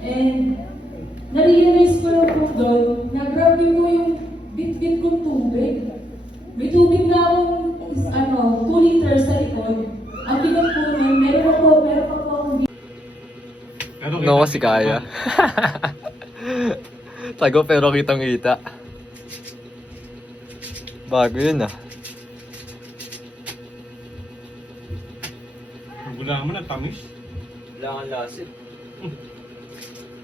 And na-realize ko lang po doon na grabe po yung bit-bit kong tubig. May tubig na akong 2 liters sa likod. Ang bigat po nun, meron pa po akong No, kasi kaya. Tago pero kitang kita. Bago yun ah. Ang gulaman na tamis. Wala kang lasit.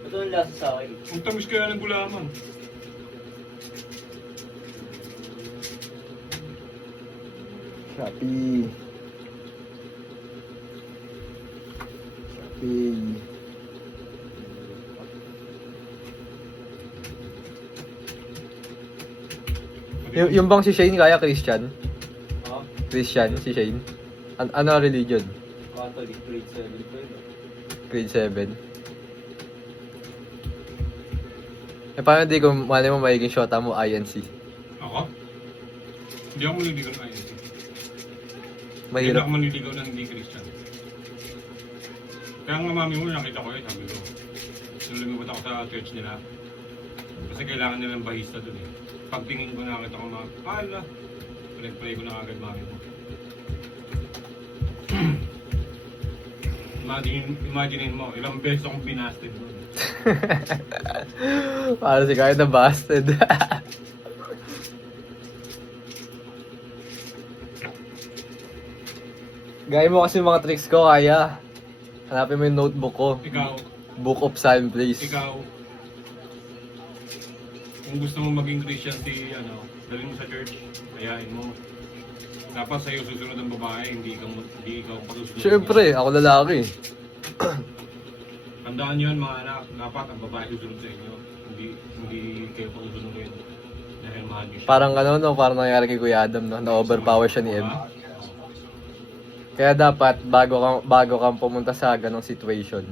Ito ang lasa sa akin. Ang tamis kaya ng gulaman. Shopee. Shopee. Yung bang si Shane kaya Christian? Ha? Christian, si Shane? Ano religion? Catholic, grade 7 pa yun. Grade 7. Eh paano di kung mali mo magiging shota mo INC? Ako? Hindi ako maniligaw ng INC. Hindi Mahirap. ako maniligaw ng hindi Christian. Kaya nga mami mo nakita ko sabi ko. Nung lumibat ako sa church nila. Kasi kailangan nilang bahista dun eh. Pagtingin ko nakita ko mga pala. Pray ko na agad mami mo. Imaginein mo, ilang beses akong binasted doon. Para si Kaya na busted. Gaya mo kasi mga tricks ko, Kaya. Hanapin mo yung notebook ko. Ikaw, Book of Psalm, please. ikaw, kung gusto mo maging Christian dalhin mo sa church, ayain mo. Dapat sa'yo susunod ang babae, hindi ikaw patusunod. Siyempre, ako lalaki. Tandaan yun mga anak, dapat ang babae susunod sa inyo. Hindi kayo patusunod kayo. Dahil mahal niyo siya. Parang parang nangyari kay Kuya Adam, no? Na-overpower siya ni Em. Kaya dapat, bago kang pumunta sa ganong situation,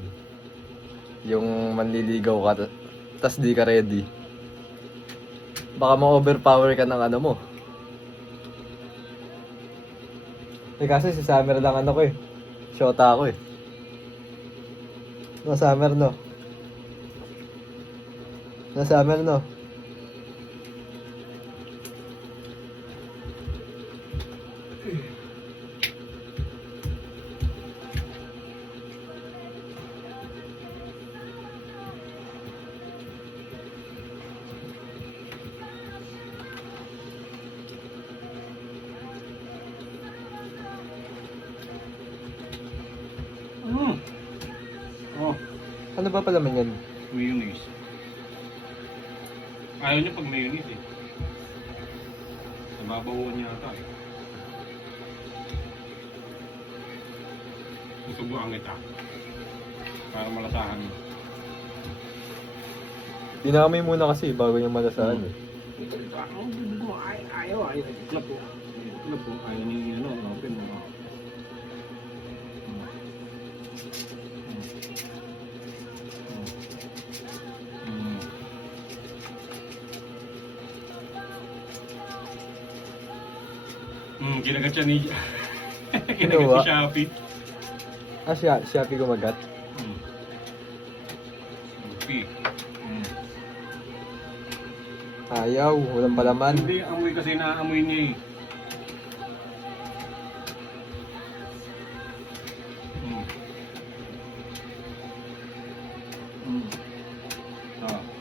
yung manliligaw ka, tas di ka ready, baka ma-overpower ka ng mo. Eh kasi si Summer lang ko eh. Shota ako eh. No, Summer no. No, Summer no. Oh, Ano ba pala man yan? mayonnaise. Ayaw niya pag mayonnaise eh. Nababawan niya ata eh. Susubuan kita. Para malasahan mo. Dinamay muna kasi bago niya malasahan eh. Ayaw. Itlap po. Ayaw niya open mo. Ginagat siya ni... Ginagat si Shopee. Shopee gumagat. Shopee. Ayaw, walang palaman. Hindi, amoy kasi naamoy niya eh.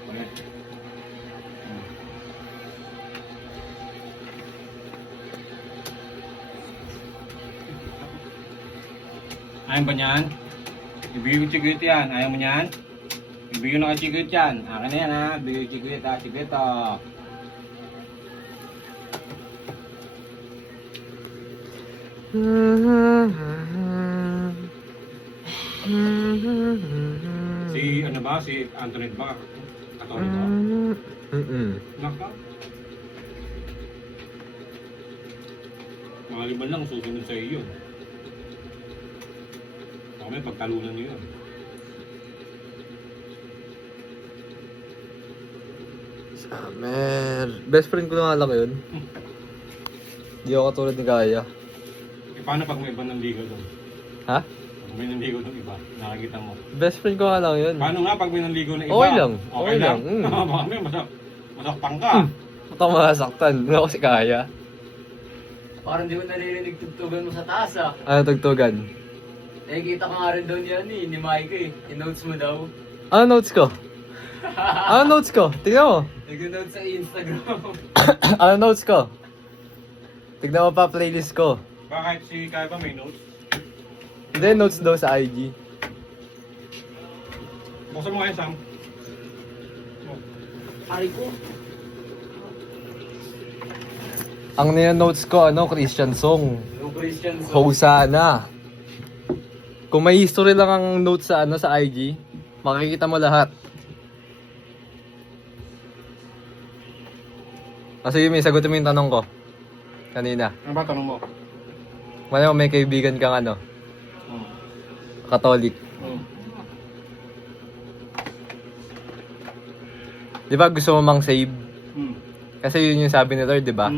Ulit. Ayaw ba niyan? Ibigay ko chiguit yan. Ayaw mo niyan? Ibigay ko na ka chiguit yan. Akin na yan ha. Ibigay ko chiguit ha. Chiguit ha. Si Si Antoinette ba? Katolik ba? Naka. Mga liman lang susunod sa iyo. Baka may pagtalunan niyo yun. Summer. Best friend ko na nga lang yun. Hindi ako katulad ni Kaya. E paano pag may ibang nandigaw doon? Ha? Kung may nanligo ng iba, nakakita mo. Best friend ko nga lang yun. Paano nga pag may nanligo ng iba? Okay lang. Okay Okay lang. lang. Baka may masaktan ka. Ba't ako masaktan? Wala ko si Kaya. Parang di mo naririnig tugtugan mo sa taas ah. Ano tugtugan? Eh, kita ko nga rin daw niya ni Mike eh. I-notes mo daw. Ano notes ko? Ano notes ko? Tingnan mo. Nag-notes sa Instagram. Ano notes ko? Tignan mo pa playlist ko. Bakit si Kaya ba may notes? Hindi, notes daw sa IG. Buksan mo kayo, Sam. Ay ko. Ang nina-notes ko, Christian song. Yung Christian song. Hosanna. Kung may history lang ang notes sa sa IG, makikita mo lahat. Kasi may sagutin mo yung tanong ko. Kanina. Ano ba tanong mo? Wala mo, may kaibigan kang Catholic. Di ba gusto mo mang save? Kasi yun yung sabi ni Lord, di ba?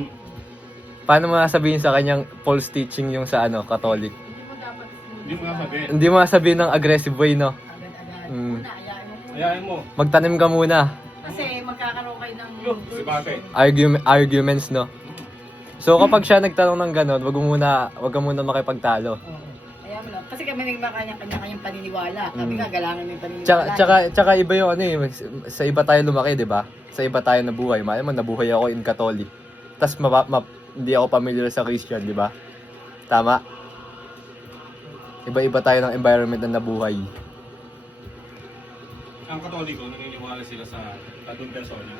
Paano mo sabihin sa kanyang false teaching yung sa Catholic? Hindi mo nga sabihin. Hindi mo sabihin ng aggressive way, no? Agad-agad. Mm. Una, ayain mo. Ayahin mo. Magtanim ka muna. Kasi magkakaroon kayo ng... Debate. Arguments, no? So kapag siya nagtanong ng gano'n, wag ka muna makipagtalo. Ayaw mo lang. Kasi kami kanya-kanyang paniniwala. Kami nga, galangan yung Tsaka, paniniwala. tsaka iba yung sa iba tayo lumaki, di ba? Sa iba tayo nabuhay. Malay mo, nabuhay ako in Catholic. Tapos hindi ako familiar sa Christian, di ba? Tama? Iba-iba tayo ng environment na nabuhay. Ang Katoliko, naniniwala sila sa tatlong persona.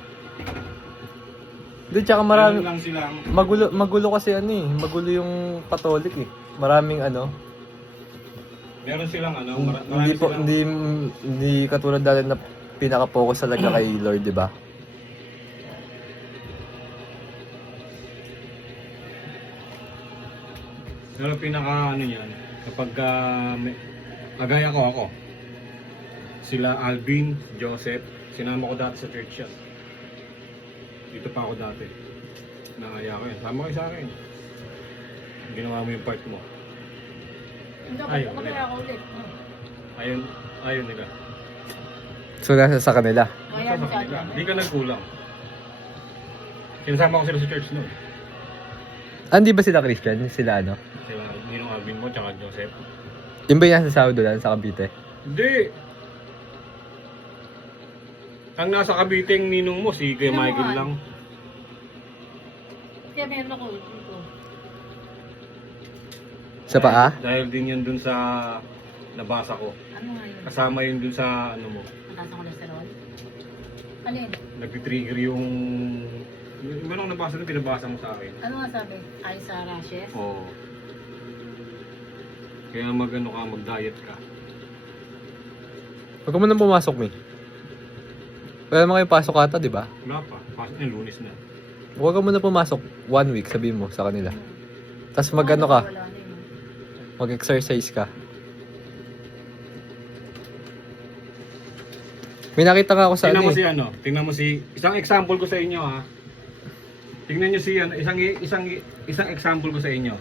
Hindi, tsaka marami... Meron lang silang... Magulo kasi magulo yung Catholic eh. Maraming Meron silang hindi po, hindi katulad dati na pinaka-focus talaga kay Lord, di ba? Pero pinaka yan, kapag agaya ko ako, sila Alvin, Joseph, sinama ko dati sa church yan. Dito pa ako dati. Nakaya ko yan. Sama kayo sa akin. Ginawa mo yung part mo. Hindi ako, Ayaw, kaya ako ulit. Ayun nila. So, nasa sa kanila. Kaya mo sa Nila. akin. Hindi ka nagkulang. Sinasama ko sila sa church noon. Hindi ba sila Christian? Sila Sila, Ninong Alvin mo, tsaka Joseph. Yung ba yung nasa Saudo lang, sa Cavite? Hindi! Ang nasa Cavite yung ninong mo, si Kuya Sino Michael nga? lang. Kaya meron ako dito. Sa paa? Dahil din yan dun sa nabasa ko. Ano nga yun? Kasama yun dun sa mo. Mataas ang cholesterol? Alin? Nagtitrigger yung... Yung anong nabasa dun, pinabasa mo sa akin. Ano nga sabi? Ay sa rashes? Oo. Kaya mag-diet ka. Huwag ka muna pumasok, May. Wala naman kayo pasok ata, di ba? Wala pa. Pasok na Lunes na. Huwag ka muna pumasok 1 week, sabihin mo sa kanila. Tapos mag-ano ka, Wala na yun. mag-exercise ka. May nakita nga ako sa Tingnan mo eh. si tingnan mo si... Isang example ko sa inyo ha. Tingnan nyo si isang example ko sa inyo.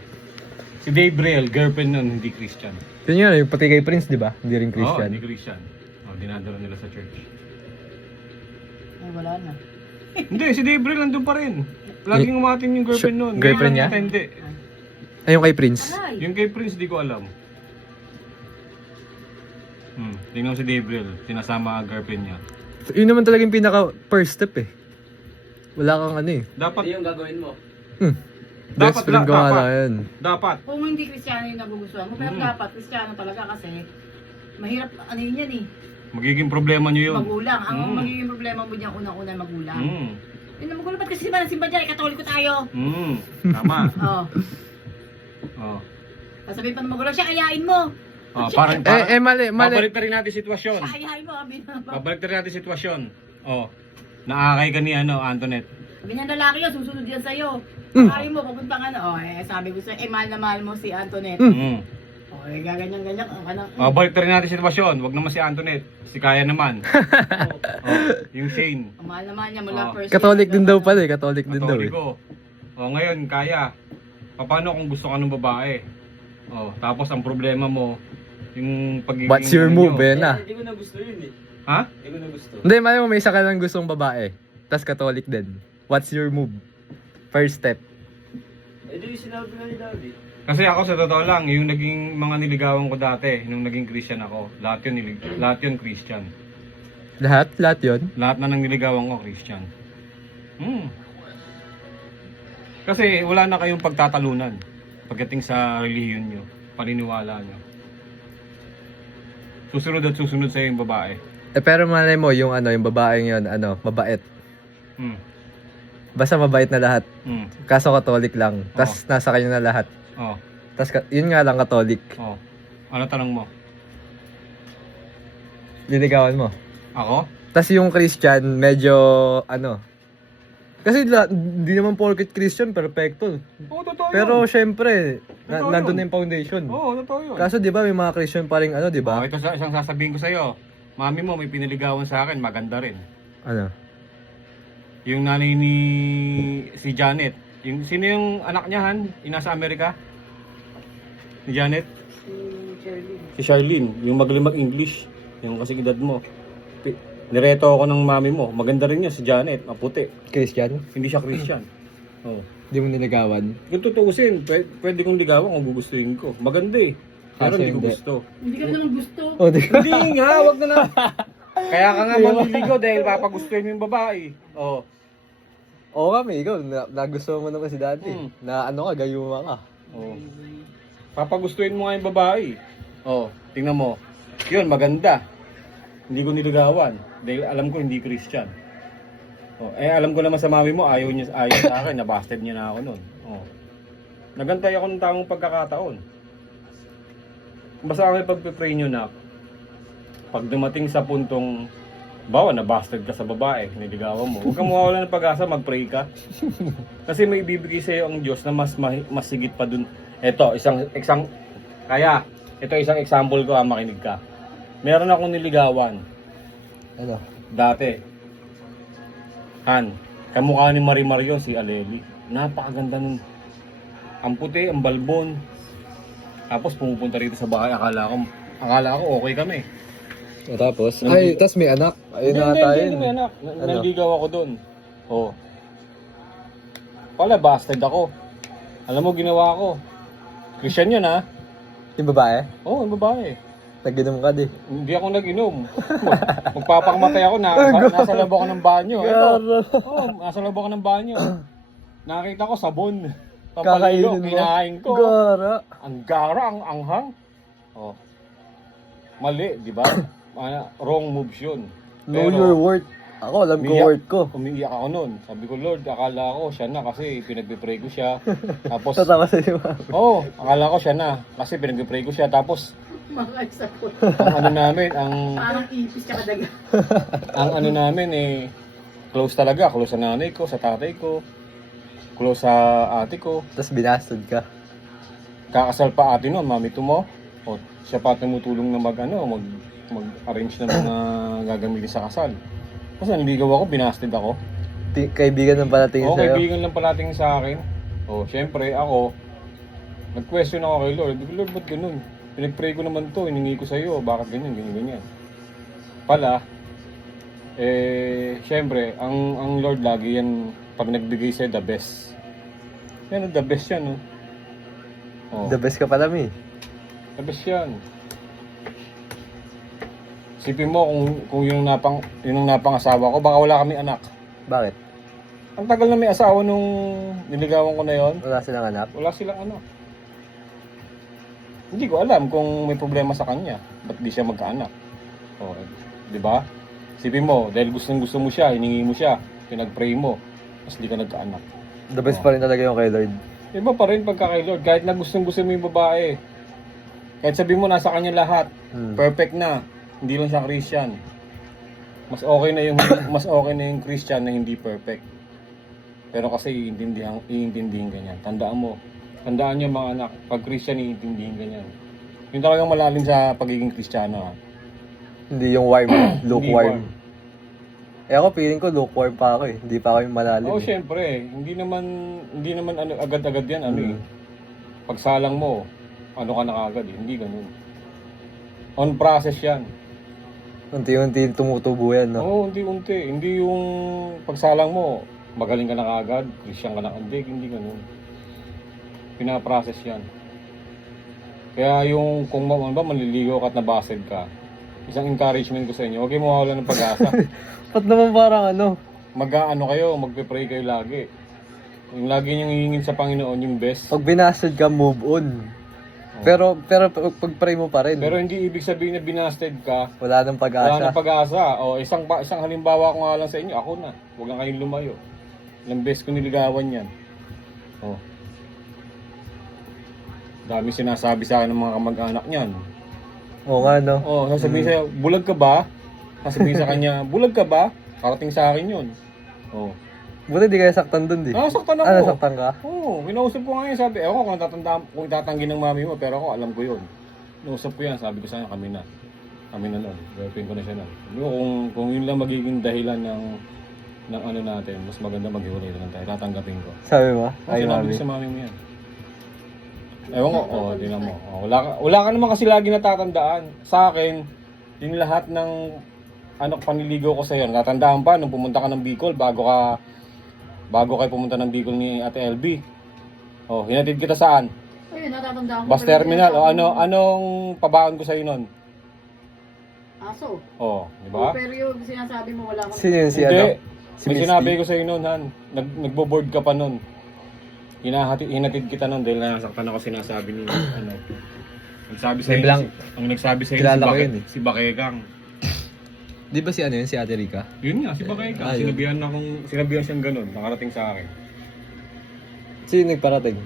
Si Gabriel, girlfriend nun, hindi Christian. Yun nga, yung pati kay Prince, di ba? Hindi rin Christian. Oo, hindi Christian. Dinadala nila sa church. Ay, wala na. Hindi, si Gabriel nandun pa rin. Laging umatin yung girlfriend nun. Girlfriend niya? Hindi. Ay, yung kay Prince. Alay! Yung kay Prince, di ko alam. Tingnan mo si Gabriel, sinasama ang girlfriend niya. Yun naman talaga yung pinaka first step eh. Wala kang Dapat, Ito yung gagawin mo. Best Dapat friend ko nga dapat. lang yun. dapat. Kung hindi Kristiyano yung nagugustuhan mo, pero dapat Kristiyano talaga kasi mahirap ano yun yan eh. Magiging problema nyo yun. Magulang. Ang Mm. magiging problema mo dyan unang-una magulang. Mm. Yun na magulang, ba't kasi ba simba dyan? Katoliko tayo. Tama. Oo. Oh. Sasabihin pa ng magulang, siya kayain mo. Oh, parang, Mali. babalik na rin natin sitwasyon. Siya kayain mo. Babalik na rin natin sitwasyon. Oh. Naakay ka ni Antoinette. Sabi niya lalaki yun, susunod yan sa'yo. Mm. Kayain mo, papunta ka na. Sabi ko sa'yo, mahal na mahal mo si Antoinette. Mm. Gaganyan-ganyan. Balik na rin natin sitwasyon. Wag naman si Antoinette. Si Kaya naman. Yung Shane. Mahal naman niya mula first. Catholic din daw pala eh. Catholic din daw eh. Katoliko. Ngayon, Kaya. Paano kung gusto ka ng babae? Tapos ang problema mo, Yung pagiging... What's your ano move, nyo. eh, na? Hindi ko na gusto yun eh. Ha? Hindi ko na gusto. Hindi, may isa ka lang gustong babae. Tas Catholic din. What's your move? First step. Eh di sinabi nga ni Daddy. Kasi ako sa totoo lang, yung naging mga niligawan ko dati, nung naging Christian ako, lahat yun Christian. Lahat? Lahat yun? Lahat na nang niligawan ko, Christian. Kasi wala na kayong pagtatalunan pagdating sa relihiyon nyo, paniniwala nyo. Susunod at susunod sa yung babae. Eh pero malay mo, yung yung babaeng yun, mabait. Hmm. Basta mabait na lahat. Hmm. Kaso Catholic lang. Tas nasa kayo na lahat. Oh. Tas yun nga lang Catholic. Oh. Ano tanong mo? Liligawan mo. Ako? Tas yung Christian, medyo kasi hindi naman porket Christian, perfecto. Oo, totoo yun. Pero syempre, Totoo nandun yun. na yung foundation. Oo, totoo yun. Kaso di ba may mga Christian pa rin di ba? Ito isang sasabihin ko sa'yo. Mami mo may pinaligawan sa akin, maganda rin. Ano? Yung nanay ni si Janet. Sino yung anak niya, Han? Inasa Amerika? Ni Janet? Si Charlene. Yung magaling mag-English. Yung kasing edad mo. Nireto ako ng mami mo. Maganda rin yun si Janet. Maputi. Christian? Hindi siya Christian. Oh. Hindi mo niligawan? Kung tutuusin, pwede kong ligawan kung gugustuhin ko. Maganda eh. Pero Kaso hindi ko hindi. gusto. Hindi ka naman gusto. Oh, di Hindi nga, wag na na. Kaya ka nga manliligaw dahil papagustuhin mo yung babae. Oh. Oo kami, ikaw, nagustuhan mo naman si dati. Na ka, gayuma ka. Oh. Papagustuhin mo nga yung babae. Oh, tingnan mo. Yun, maganda. Hindi ko niligawan dahil alam ko hindi Christian. Oh, alam ko naman sa mami mo, ayaw sa akin, nabasted niya na ako noon. Oh. Nagantay ako ng tamang pagkakataon. Basta ako pagpe-pray nyo na pag dumating sa puntong nabasted ka sa babae, niligawan mo, huwag kang mawawala ng pag-asa, mag-pray ka. Kasi may ibibigay sa iyo ang Diyos na mas higit pa dun. Ito, isang example ko, makinig ka. Meron akong niligawan Ano? dati. Kamukha ni Marimar yun, si Aleli. Napakaganda nun. Ang puti, ang balbon. Tapos pumupunta rito sa bahay, akala ko okay kami. Tapos? Tas may anak. Ayun na tayo. Hindi, may anak. Naligaw ako doon. Oh. Pala, bastard ako. Alam mo, ginawa ko. Christian yun, ha? Yung babae? Oo, yung babae. Nag-inom ka di. Hindi ako nag-inom. Magpapakamatay ako na. Nasa labo ako ng banyo. Nasa labo ako ng banyo. Nakita ko sabon. Pampalilo, Kakainin mo? kinain ko. Gara. Ang gara, ang anghang. Oh. Mali, di ba? Wrong moves yun. Know your worth. Ako, alam ko worth ko. Umiiyak ako nun. Sabi ko, Lord, akala ko siya na kasi pinagpipray ko siya. Tapos, Tatawa sa iyo, mami. akala ko siya na kasi pinagpipray ko siya. Tapos, Mga isa ko. ang namin, Parang ipis ka daga. ang namin close talaga. Close sa nanay ko, sa tatay ko, close sa ate ko. Tapos binastod ka. Kakasal pa ate nun, mami to mo. O, siya pa tumutulong na mag-arrange ng mga gagamitin sa kasal. Kasi naligaw ako, binasted ako. Kaibigan ng palatingin Oo, sa'yo. kaibigan lang palating sa akin. O, syempre ako, nag-question ako kay Lord. Lord, ba't ganun? Pinag-pray ko naman to, hiningi ko sa'yo, bakit ganyan, ganyan. Pala, syempre, ang Lord lagi yan, pag nagbigay sa'yo, the best. Yan, the best yan, no? Oh, The best ka pala, mi. the best yan. Sipin mo kung yung napangasawa ko, baka wala kami anak. Bakit? Ang tagal na may asawa nung niligawan ko na yon, Wala silang anak? wala silang anak. Hindi ko alam kung may problema sa kanya. Ba't di siya magkaanak? O, di ba? Sipin mo, dahil gusto mo siya, hiningi mo siya, pinag-pray mo, tapos di ka nagkaanak. The best pa rin talaga yung kay Lord. Iba pa rin pagka kay Lord, kahit na gusto mo yung babae. Kahit sabihin mo nasa kanya lahat, perfect na, hindi lang siya Christian. Mas okay na yung Christian na hindi perfect. Pero kasi iintindihin ganyan. Tandaan niyo mga anak, pag Christian iintindihin ganyan. Yung talagang malalim sa pagiging Kristiyano, ha. Hindi yung warm, lukewarm. warm. Eh ako, feeling ko lukewarm pa ako eh. Hindi pa ako yung malalim. Oo, eh. syempre, hindi naman agad-agad yan, Pagsalang mo, ano ka na kagad eh, hindi ganun. On process yan. Unti-unti tumutubo yan, no? Oo, unti-unti. Hindi yung pagsalang mo, magaling ka na kaagad, Christian ka na, hindi ganun. Pinaprocess yan. Kaya yung kung manliligaw ka at nabased ka, isang encouragement ko sa inyo, huwag kayo mawawala ng pag-asa. Ba't naman parang ano? Mag-aano kayo, magpe-pray kayo lagi. Yung lagi niyong hihingin sa Panginoon, yung best. Pag binasted ka, move on. Pero pag-pray mo pa rin. Pero hindi ibig sabihin na binasted ka, Wala nang wala pag-asa. na pag-asa. O isang halimbawa ko nga lang sa inyo, ako na. Huwag lang kayong lumayo. Ilang beses ko niligawan yan. O. Dami sinasabi sa akin ng mga kamag-anak niyan. Oo nga, no? O, sasabihin sa'yo, bulag ka ba? Sasabihin sa kanya, bulag ka ba? Karating sa akin yun. O. Buti di kayo saktan dun, di? Nasaktan ako. Nasaktan ka? Oo, kinausap ko nga yun. Sabi, ewan ko kung kung itatanggi ng mami mo, pero ako alam ko yun. Kinausap ko yan, sabi ko sa kanya, kami na. Kami na nun. Gawin ko na siya nun. Sabi ko, kung yun lang magiging dahilan ng ano natin, mas maganda maghiwalay na lang tayo. Tatanggapin ko. Sabi mo? Ay, Ay, sinabi mami. ko sa mami mo yan. Ewan ko, tingnan mo. Wala ka naman kasi lagi natatandaan. Sa akin, yung lahat ng panliligaw ko sa'yo, natatandaan pa nung pumunta ka ng Bicol bago kayo pumunta ng Bicol ni Ate LB. Hinatid kita saan? Ayun, natatandaan ko. Bus terminal. Anong pabaon ko sa'yo nun? Aso. Di ba? Pero yung sinasabi mo, wala akong... Sino yun? Si Hindi. ano? Si May Misty? sinabi ko sa'yo nun, Han. Nagbo-board ka pa nun. Hinatid kita nun dahil nasaktan ako sinasabi ni Nagsabi May blank. Ang nagsabi sa'yo Kilala ko yun, eh. si Bakekang. Di ba si ano yun? Si Ate Rica? Yun nga, si Bakekang. Ah, yun. Sinabihan siyang ganun. Nakarating sa akin. Sino nagparating?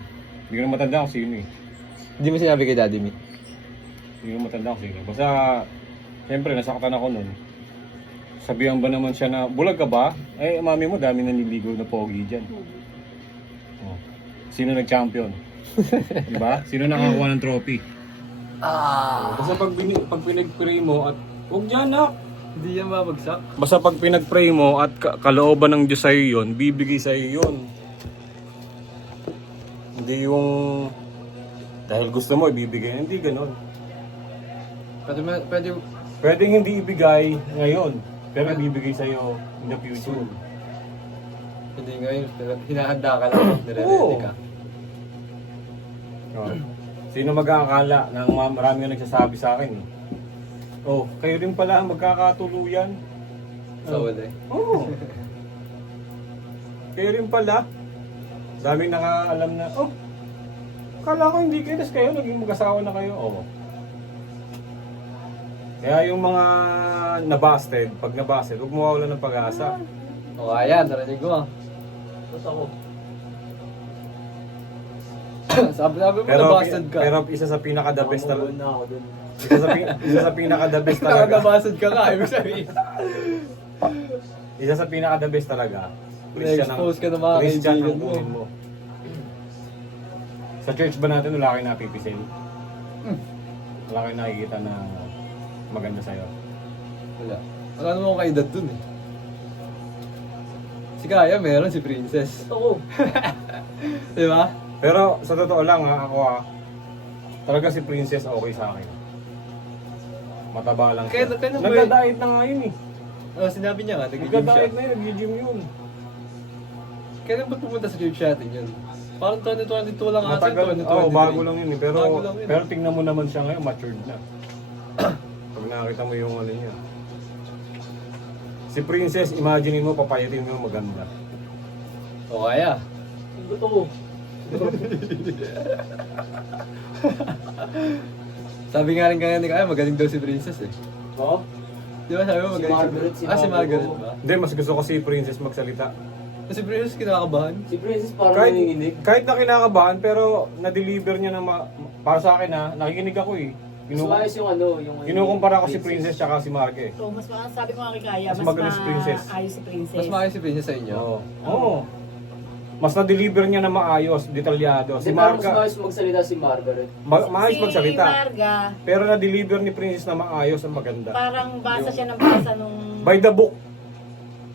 Hindi ko na matanda kung sino eh. Di mo sinabi kay Daddy Mi? Hindi ko matanda kung sino. Basta, siyempre, nasaktan ako nun. Sabihan ba naman siya na, bulag ka ba? Mami mo, dami naniligaw na pogi dyan. Sino nag-champion? Diba? Sino nakakuha ng trophy? Basta pag pinag-pray mo at huwag dyan na. Hindi yan mabagsak. Basta pag pinag-pray mo at kalooban ng Diyos sa'yo yun, bibigay sa'yo yun. Hindi yung dahil gusto mo ibibigay, hindi ganun. Pwede Pwedeng hindi ibigay ngayon, pero ibibigay sa'yo in the future. Hindi ngayon, hinahanda ka lang, nire-ready ka. Sino mag-aakala na marami nga nagsasabi sa akin eh. Kayo rin pala ang magkakatuluyan. Sa uli. Kayo rin pala. Daming nakaalam na, akala ko hindi kayo, tas kayo, naging mag-asawa na kayo. Kaya yung mga nabasted, pag nabasted, huwag mawawala ng pag-asa. O ayan, narinig ko. Tapos ako. Sabi mo, nabasted ka. Pero isa sa pinaka-the best talaga. na ako dun. Isa sa pinaka-the best talaga. Nabasted ka nga, ibig sabihin. Isa sa pinaka-the best talaga. Na-expose ka na mga Christian kaibigan ang mo. buhay mo. Sa church ba natin wala kayo napipisil? Wala kayo nakikita na maganda sa'yo? Wala. Wala naman akong kaedad dun eh. Si Kaya meron, si Princess. Ako. Di ba? Pero sa totoo lang ako talaga si Princess okay sa akin. Mataba lang siya. Kaya- Nagda-diet na nga yun eh. Sinabi niya nga, nag-gym siya. Nagda-diet na yun, nag-gym yun. Kailan ba't pumunta sa church natin yun? Parang 2022 lang ata, Matagal, 2023. bago lang yun eh. Pero, Bago lang yun. pero tingnan mo naman siya ngayon, matured na. Pag nakita mo yung ano niya. Si Princess, imagine mo, papayatin mo maganda. O kaya. Gusto ko. Sabi nga rin kanya ni Kaya, magaling daw si Princess eh. Oo? Di ba sabi mo Si magaling Margaret, si si Margaret Margaret. ba? Hindi, mas gusto ko si Princess magsalita. Si Princess kinakabahan. Si Princess parang nanginginig. Kahit na kinakabahan, pero na-deliver niya na para sa akin nakikinig ako eh. Mas maayos yung yung... Kinukumpara ko si Princess tsaka si Marque. So, sabi ko nga kay Kaya, Mas magaling si Princess. maayos si Princess. Mas maayos si Princess sa inyo. Oo. Mas na-deliver niya na maayos, detalyado. Si Si Marga. Mas Marga, maayos magsalita si Margaret. maayos magsalita. Si Marga, Pero na-deliver ni Princess na maayos ang maganda. parang basa siya ng basa nung... By the book.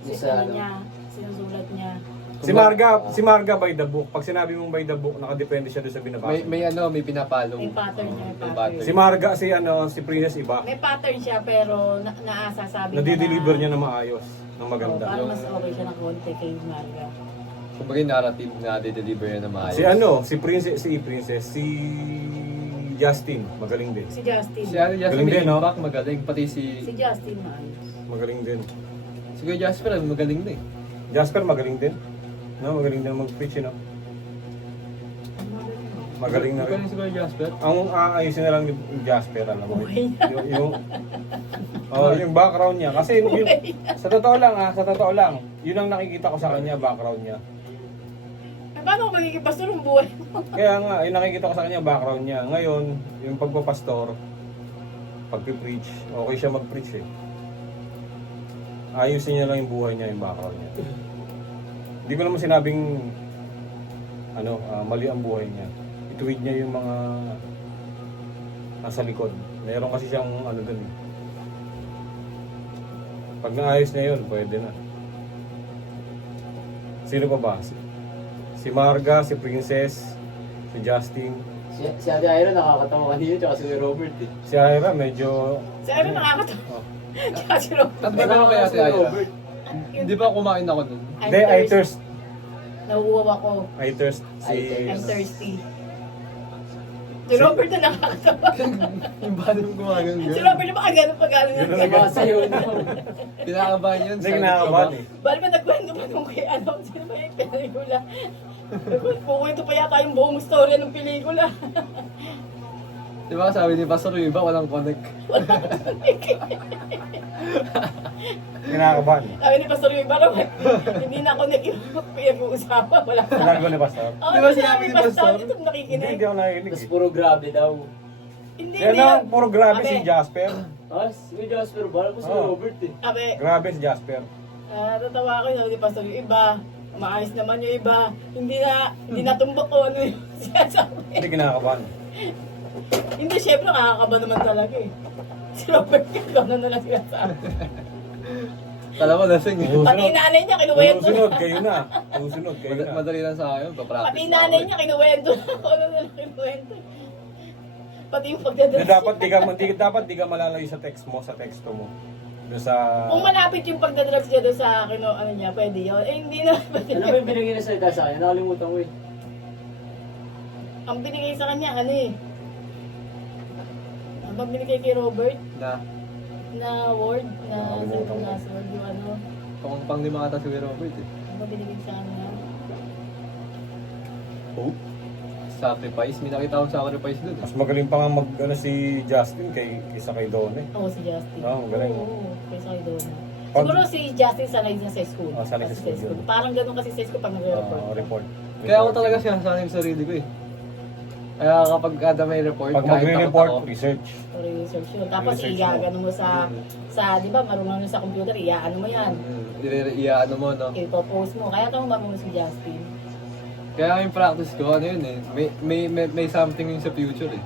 si Sa ano niya, sinusulat niya. Si Marga by the book. Pag sinabi mong by the book, nakadepende siya doon sa binabasa. may pinapalo. May pattern niya, may May pattern. Si Marga, si Princess iba. May pattern siya pero naasa sabi Nadi-deliver niya na maayos, ng Oh, maganda. parang mas okay siya ng konti kay Marga. Kumbaga yung narrative na de-deliver niya na maayos. Si Princess, si Justin, magaling din. Si Justin. Si ano, Jasper Galing may din, no? impact, magaling. Pati Si Justin maayos. Magaling din. si Kuya Jasper, magaling din. Jasper, magaling din. No, magaling din mag-preach, no? Magaling na rin. Magaling si Kuya Jasper. Ang aayusin na lang ni Jasper, alam mo. Buhay niya. Yung background niya. Kasi sa totoo lang, yun ang nakikita ko sa kanya, background niya. Paano ko magiging pastor ng buhay mo? Kaya nga, yung nakikita ko sa kanya, background niya. Ngayon, yung pagpapastor, pagpipreach, okay siya mag-preach eh. Ayusin niya lang yung buhay niya, yung background niya. Hindi ko naman sinabing mali ang buhay niya. Ituwid niya yung mga nasa likod. Meron kasi siyang dun eh. Pag naayos niya yun, pwede na. Sino pa ba? Si Marga, si Princess, si Justin. Si Ate Ira nakakatawa kanina, tsaka si Robert eh. Si Ira medyo... Si ano nakakatawa? Oh. Tsaka si Robert. Tatlo na lang kaya si Ira. Robert. Hindi ba kumain ako nun? Hindi, I thirst. Nauuwaw ako. I thirst. I'm thirsty. Si Robert na nakakatawa. Yung bali mo gumagano Si Robert na baka ganun pa galing Ganun na. na. Sa'yo na. Kinakabahan yun. Hindi kinakabahan eh. Bali ba nagkwento pa nung kay sino ba yung pelikula? Kukwento pa yata yung buong storya ng pelikula. Diba sabi ni Pastor yung iba walang connect. Kinakabahan. Sabi ni Pastor yung parang hindi na ako pinag-uusapan. Wala ka. Kinagawa ni Pastor. Oh, Di ba di sinabi ni Pastor? Ito Hindi, nakikinig. hindi ako nakikinig Tapos eh. puro grabe daw. Hindi, Yan hindi. ang puro grabe Abe. si Jasper. Si Jasper, bala ko si Oh. Robert eh. Abe, Grabe si Jasper. natatawa ako yun. Sabi ni Pastor yung iba. Maayos naman yung iba. Hindi natumbok ko ano yung sinasabi. Hindi kinakabahan. Hindi, syempre nakakaba naman talaga eh. Si Robert Cardona na lang sinasabi. Kala ko lasing eh. Pati yung nanay niya, kinuwento Susunod, na. kayo na. Susunod, kayo na. Madali lang sa akin, Pati papractice yung na nanay ako. niya, kinuwento na. Ano na lang kinuwento. Pati yung Hindi, pagdadrugs. dapat di ka malalayo sa texto mo. Doon sa... Kung malapit yung pagdadrugs niya doon sa ano niya, pwede yun. Eh, hindi na. Ano ba yung binigay na salita sa akin? Nakalimutan ko eh. Ang binigay sa kanya, ano eh. Ang bang binigay kay Robert na word, na cellphone last word, yung ano. Pang lima ata si Kuya Robert eh. Ang bang binigay sa kanya? Hope? Sacrifice? May nakita akong sacrifice dun eh. Mas magaling pa nga si Justin kaysa kay Don eh. Oo, si Justin. Oo, galing. Oo, kaysa kay Donna. Pag- Siguro si Justin sanay din sa school. Oo, sanay sa Kasi school yun. Parang ganun kasi sa school pag nag-report. Report. Kaya ako talaga sinasanay yung sarili ko eh. Kaya kapag kada may report, Pag kahit magre-report, takot ako. research. Or research yun. Tapos Research iyaano mo sa, di ba, marunong sa computer, iyaano mo yan. Iyaano mo, no? Ipopost mo. Kaya ito marunong si Justin. Kaya yung practice ko, ano yun eh. May something yun sa future eh.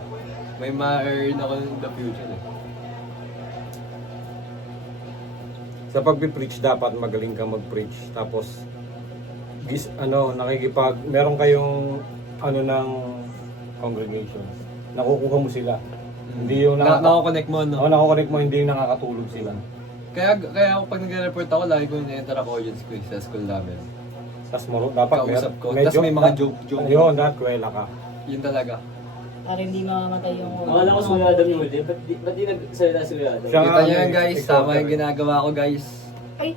May ma-earn ako in the future eh. Sa pagpipreach, dapat magaling ka mag-preach. Tapos, meron kayong, ng congregations. Nakukuha mo sila. Hindi yung Nakakonect mo, no? nakukonek mo, hindi yung nakakatulog sila. Kaya ako pag nag-report ako, lagi ko yung enter ako audience ko eh, sa school namin. Tapos dapat Kausap ko. Tapos may mga joke. Ayun, dapat kwela ka. Yun talaga. Para hindi mamamatay yung... Akala ko si Kuya Adam yung huli. Ba't di nagsalita si Kuya Adam? Siya- Kita nyo yan ano, guys, ikaw, tama yung ginagawa ko guys. Ay,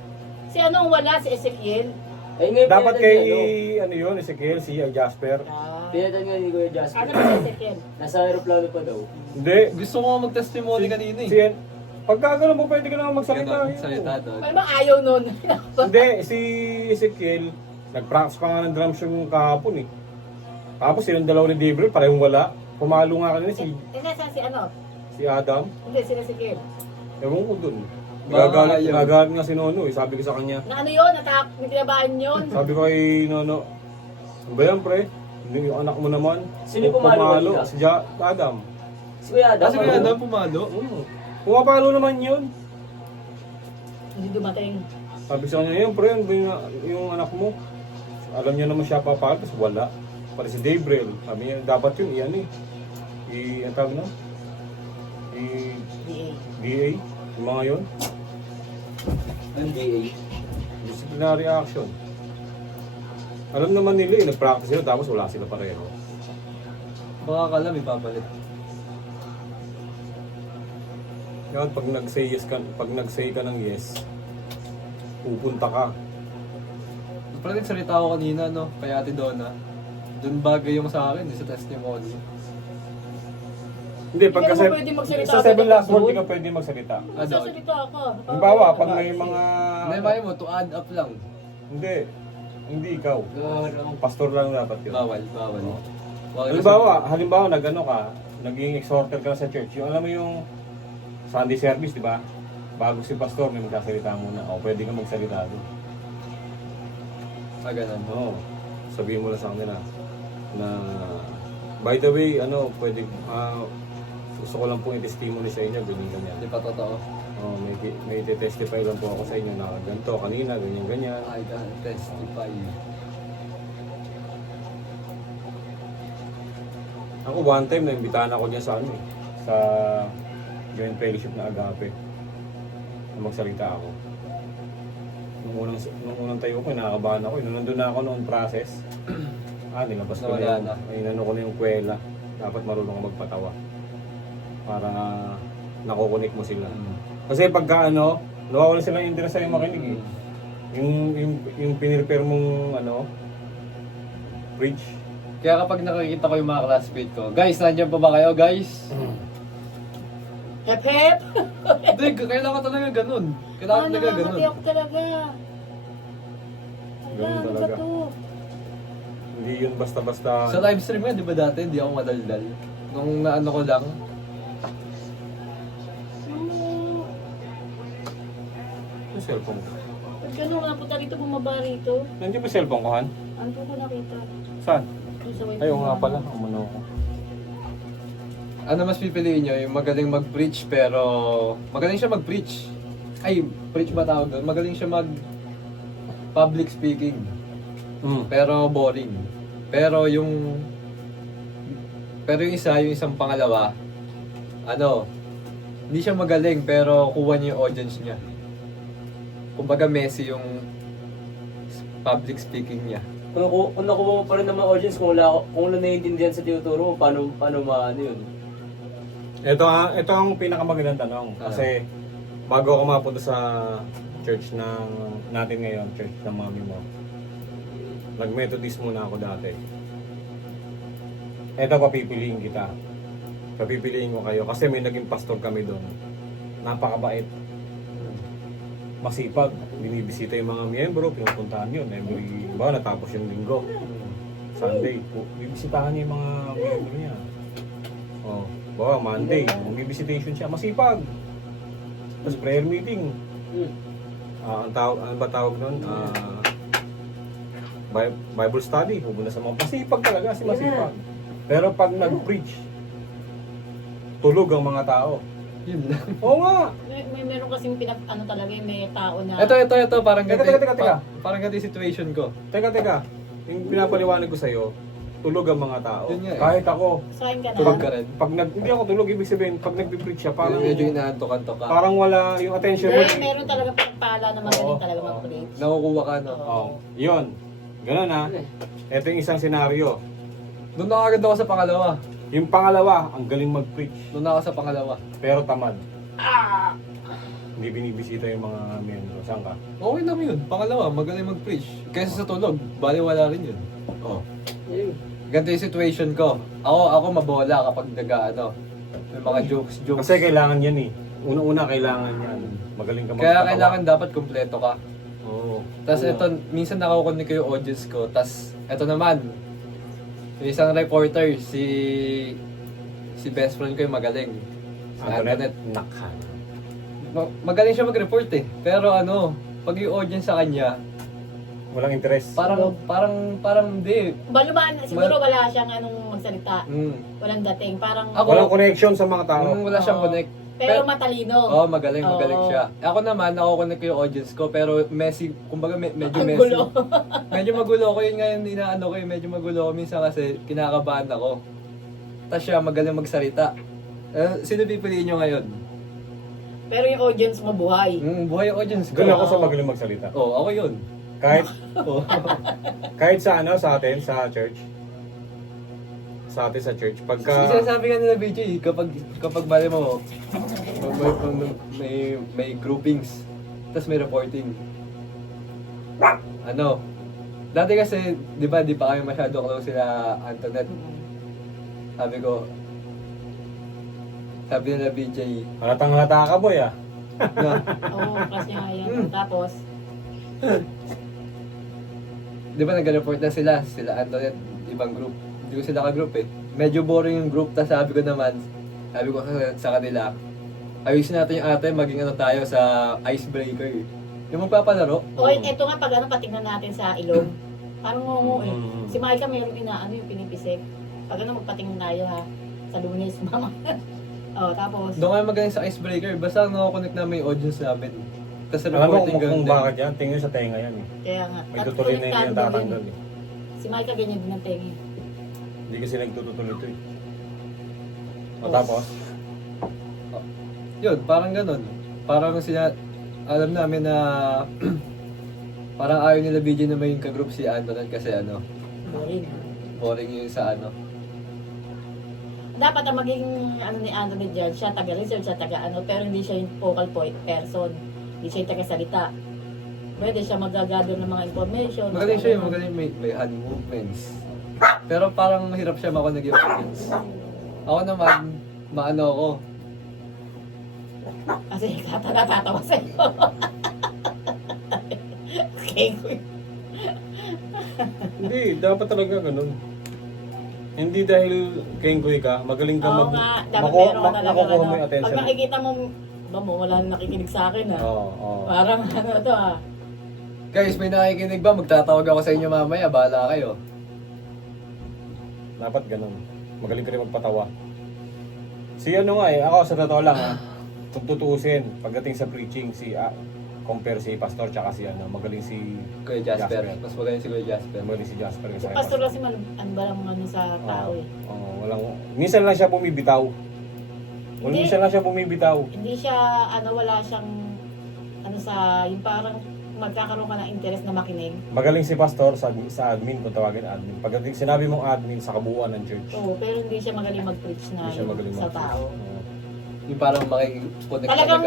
si anong wala? Si Ezekiel? Ay, ngayon Dapat pinatan kay, niya, no? Ezekiel, si Jasper. Pinatan nga ni Kuya Jasper. Ano ba si Ezekiel? Nasa aeroplano pa daw. Hindi. Gusto ko nga mag-testimony kanina eh. Pagkagano mo, pwede ka naman magsalita. Salita doon. Ano bang ayaw nun? Hindi, si Ezekiel, nag-practice pa nga ng drums yung kahapon eh. Tapos silang dalawa ni Gabriel, parehong wala. Pumalo nga kanina Nasaan si ano? si Adam. Hindi, si Ezekiel. Ewan ko dun. Baka yun. Nagagalit nga si Nono eh. Sabi ko sa kanya. Na ano yun? May kinabahan yun? Sabi ko kay Nono, ano ba yan pre? Hindi yung anak mo naman. Sino yung pumalo kanina? Si Adam. Si Kuya Adam. Kasi kaya Adam pumalo. Pumapalo naman yun. Hindi dumating. Sabi sa kanya, yun pre, yung anak mo. alam niya naman siya papakal, tapos wala. Pati si Gabriel, sabi niya, dapat yun, iyan eh. Ang tawag na? DA, yung mga yun. NDA. Disciplinary action. Alam naman nila eh, nag-practice sila, tapos wala sila pareho. Baka kala may papalit. Yan, pag nag-say ka ng yes, pupunta ka. Parang nagsalita ako kanina, no? Kay Ate Donna. Doon bagay yung sa akin, sa testimony. Hindi, pag Hindi kasi naman pwede magsalita sa ka 7 last doon. word, hindi ka pwede magsalita. Ano? Magsasalita ako. Halimbawa, pag may mga... Hindi, bayo mo, to add up lang. Hindi ikaw. Pastor lang dapat yun. Bawal. Halimbawa, nag-ano ka, naging exhorter ka sa church. Yung alam mo yung Sunday service, di ba? Bago si pastor, may magsasalita muna. O, pwede ka magsalita doon. Ganun. Oo. Sabihin mo lang sa kanila na, by the way, pwede, gusto ko lang pong i-testimony sa inyo, ganyan. Hindi pa totoo. Oh, may testify lang po ako sa inyo na ganito, kanina, ganyan. I can testify. Ako one time naimbitahan ako niya sa sa joint fellowship na Agape. Na magsalita ako. Nung unang tayo ko, nakakabahan ako. Nung nandun na ako noon process, nilabas ko Nawala na. na. Inano ko na yung kwela. Dapat marunong ka magpatawa. Para nakukunik mo sila. Kasi pagka nawawala silang interest sa'yo makinig eh. Yung pinirepare mong preach. Kaya kapag nakikita ko yung mga classmate ko, guys, nandiyan pa ba kayo, guys? Hep hep! Hindi, kailangan talaga ganun. Kailangan talaga ganun. Namamati ako talaga. Ganun Ano ba talaga. to? Hindi yun basta-basta. Sa live stream nga, di ba dati, hindi ako madaldal. Nung naano ko lang, Yung cellphone ko. Pag gano'n napunta rito, bumaba rito. Nandiyan ba yung cellphone ko, Han? Ano ko nakita? Saan? Doon sa Ayaw nga pala. Umano ko. ano mas pipiliin nyo? Yung magaling mag-preach pero... Magaling siya mag-preach. Ay, preach ba tawag doon? Magaling siya mag-public speaking. Pero boring. Pero yung isang pangalawa, hindi siya magaling pero kuha niya yung audience niya. Kumbaga messy yung public speaking niya. Kung nakuha mo pa rin ng mga audience, kung wala naiintindihan sa tinuturo mo, paano maano yun? Ito ang pinakamagandang tanong. Kasi bago ako mapunta sa church natin ngayon, church ng mami mo, nag-Methodist muna ako dati. Ito, papipiliin kita. Papipiliin ko kayo kasi may naging pastor kami doon. Napakabait. Masipag. Binibisita yung mga miyembro, pinupuntahan yun. Natapos yung linggo. Sunday, bibisitahan niya yung mga miyembro niya. Monday, bibisitation siya. Masipag. Tapos prayer meeting. Ano ba tawag nun? Bible study. Pupunta sa mga masipag talaga, masipag. Pero pag nag-preach, tulog ang mga tao. Yun lang. Oo nga! May meron kasing talaga yung may tao na... Ito, parang Teka. Parang ganito yung situation ko. Teka. Yung pinapaliwanag ko sa'yo, tulog ang mga tao. Yun nga eh. Kahit ako, Sign ka na. Tulog ka rin. hindi ako tulog, ibig sabihin, pag nag-preach siya, Medyo inaantok-antok ka. parang wala yung attention mo. Meron talaga pagpala na magaling Oo. talaga mag-preach. Nakukuha ka, no? Oh, yun. Ganun ha. Ito yung isang senaryo. Doon na agad ako sa pangalawa. Yung pangalawa, ang galing mag-preach. Doon na ako sa pangalawa. Pero tamad. Hindi binibisita yung mga miyembro. Saan ka? Okay lang yun. Pangalawa, magaling mag-preach. Kaysa sa tulog, baliwala rin yun. Oh. Ganito yung situation ko. Ako mabola kapag may mga jokes. Kasi kailangan yan eh. Una-una kailangan yan. Magaling ka Kaya magpatawa. kailangan dapat kumpleto ka. Oo. Tapos ito, minsan nakukunik ko yung audience ko. Tapos ito naman, yung isang reporter, si best friend ko yung magaling. Si Antoinette. Nakhan. Magaling siya mag-report eh. Pero pag yung audience sa kanya, Walang interest. parang hindi. Baluban, siguro wala siyang magsalita. Mm. Walang dating. Parang... Ako, Walang connection sa mga tao. wala siyang connect. Pero matalino. Oo, magaling Oo. siya. Ako naman, nakukonek ko yung audience ko, pero messy, kumbaga medyo Ang messy. gulo. Medyo magulo ko yun ngayon, inaano ko yun, medyo magulo ko minsan kasi kinakabahan ako. Tapos siya magaling magsalita. Sino pipiliin nyo ngayon? Pero yung audience mo buhay. Buhay yung audience ko. Ganun ako sa magaling magsalita. Oo, ako yun. Kahit, Oo. kahit sa ano, sa atin, sa church. Sa atin sa church. Pagka, Sinasabi nga nila BJ, kapag bali mo, may groupings, tapos may reporting. Ano, dati kasi, di ba, di pa kami masyado close sila Antoinette. Sabi nila BJ, halatang halata ka boy ah. na, Oo, kasi nga yan. Tapos, di ba nag-report na sila Antoinette, ibang group. Hindi ko sila ka-group eh. Medyo boring yung group, tapos sabi ko sa kanila, ayusin natin yung ate, maging ano tayo sa icebreaker. Yung magpapalaro. eto nga pag patingnan natin sa ilong. Parang ngungu eh. Mm. Si Micah meron yung pinipisik. Pag magpatingin tayo ha. Sa lunes, mama. Tapos, Doon kayo magaling sa icebreaker, basta nakakonect namin yung audience namin. Tapos Alam mo reporting kung ganun din. bakit yan? Tingin sa tenga yan eh. kaya nga. May tutuloy na yun yung tatanggal eh. Si Micah ganyan din ang tengi. Hindi kasi nagtutuloy ito eh. Matapos, Yun, parang ganun. Parang alam namin na parang ayaw nila BJ na maging ka-group si Antonin kasi Boring. boring yung sa Dapat ang maging ni Anthony dyan, siya taga-research, siya pero hindi siya yung focal point person. Hindi siya yung taga-salita. Pwede siya mag-gather ng mga information. Magaling siya yung magaling may hand movements. Pero parang mahirap siya makonig yung audience. Ako naman, maano ako. Kasi natatawa sa'yo. Okay. hindi, dapat talaga ganun. Hindi dahil kengkoy ka, magaling ka Oo nga, dapat meron ka talaga. nakukuha mo yung Pag attention. makikita mo, wala na nakikinig sa akin ha. Oo. Parang to ha. Guys, may nakikinig ba? Magtatawag ako sa inyo mamaya, bahala kayo. Dapat ganun. Magaling ka rin magpatawa. Si ano nga eh, ako sa totoo lang ha, kung tutuusin, pagdating sa preaching, compare si Pastor tsaka si magaling si Kuya Jasper. Mas magaling si Kuya Jasper. Magaling si Jasper. Si Pastor kasi ba lang sa tao eh. Minsan lang siya bumibitaw. Hindi. Minsan lang siya bumibitaw. Hindi siya, wala siyang, yung parang magkakaroon ka ng interest na makinig. Magaling si Pastor sa admin, kung tawagin admin. Pagdating sinabi mong admin sa kabuuan ng church. Oo, pero hindi siya magaling mag-preach na Hindi siya magaling sa mag-preach. tao. Oo. Yung parang makikipag Talagang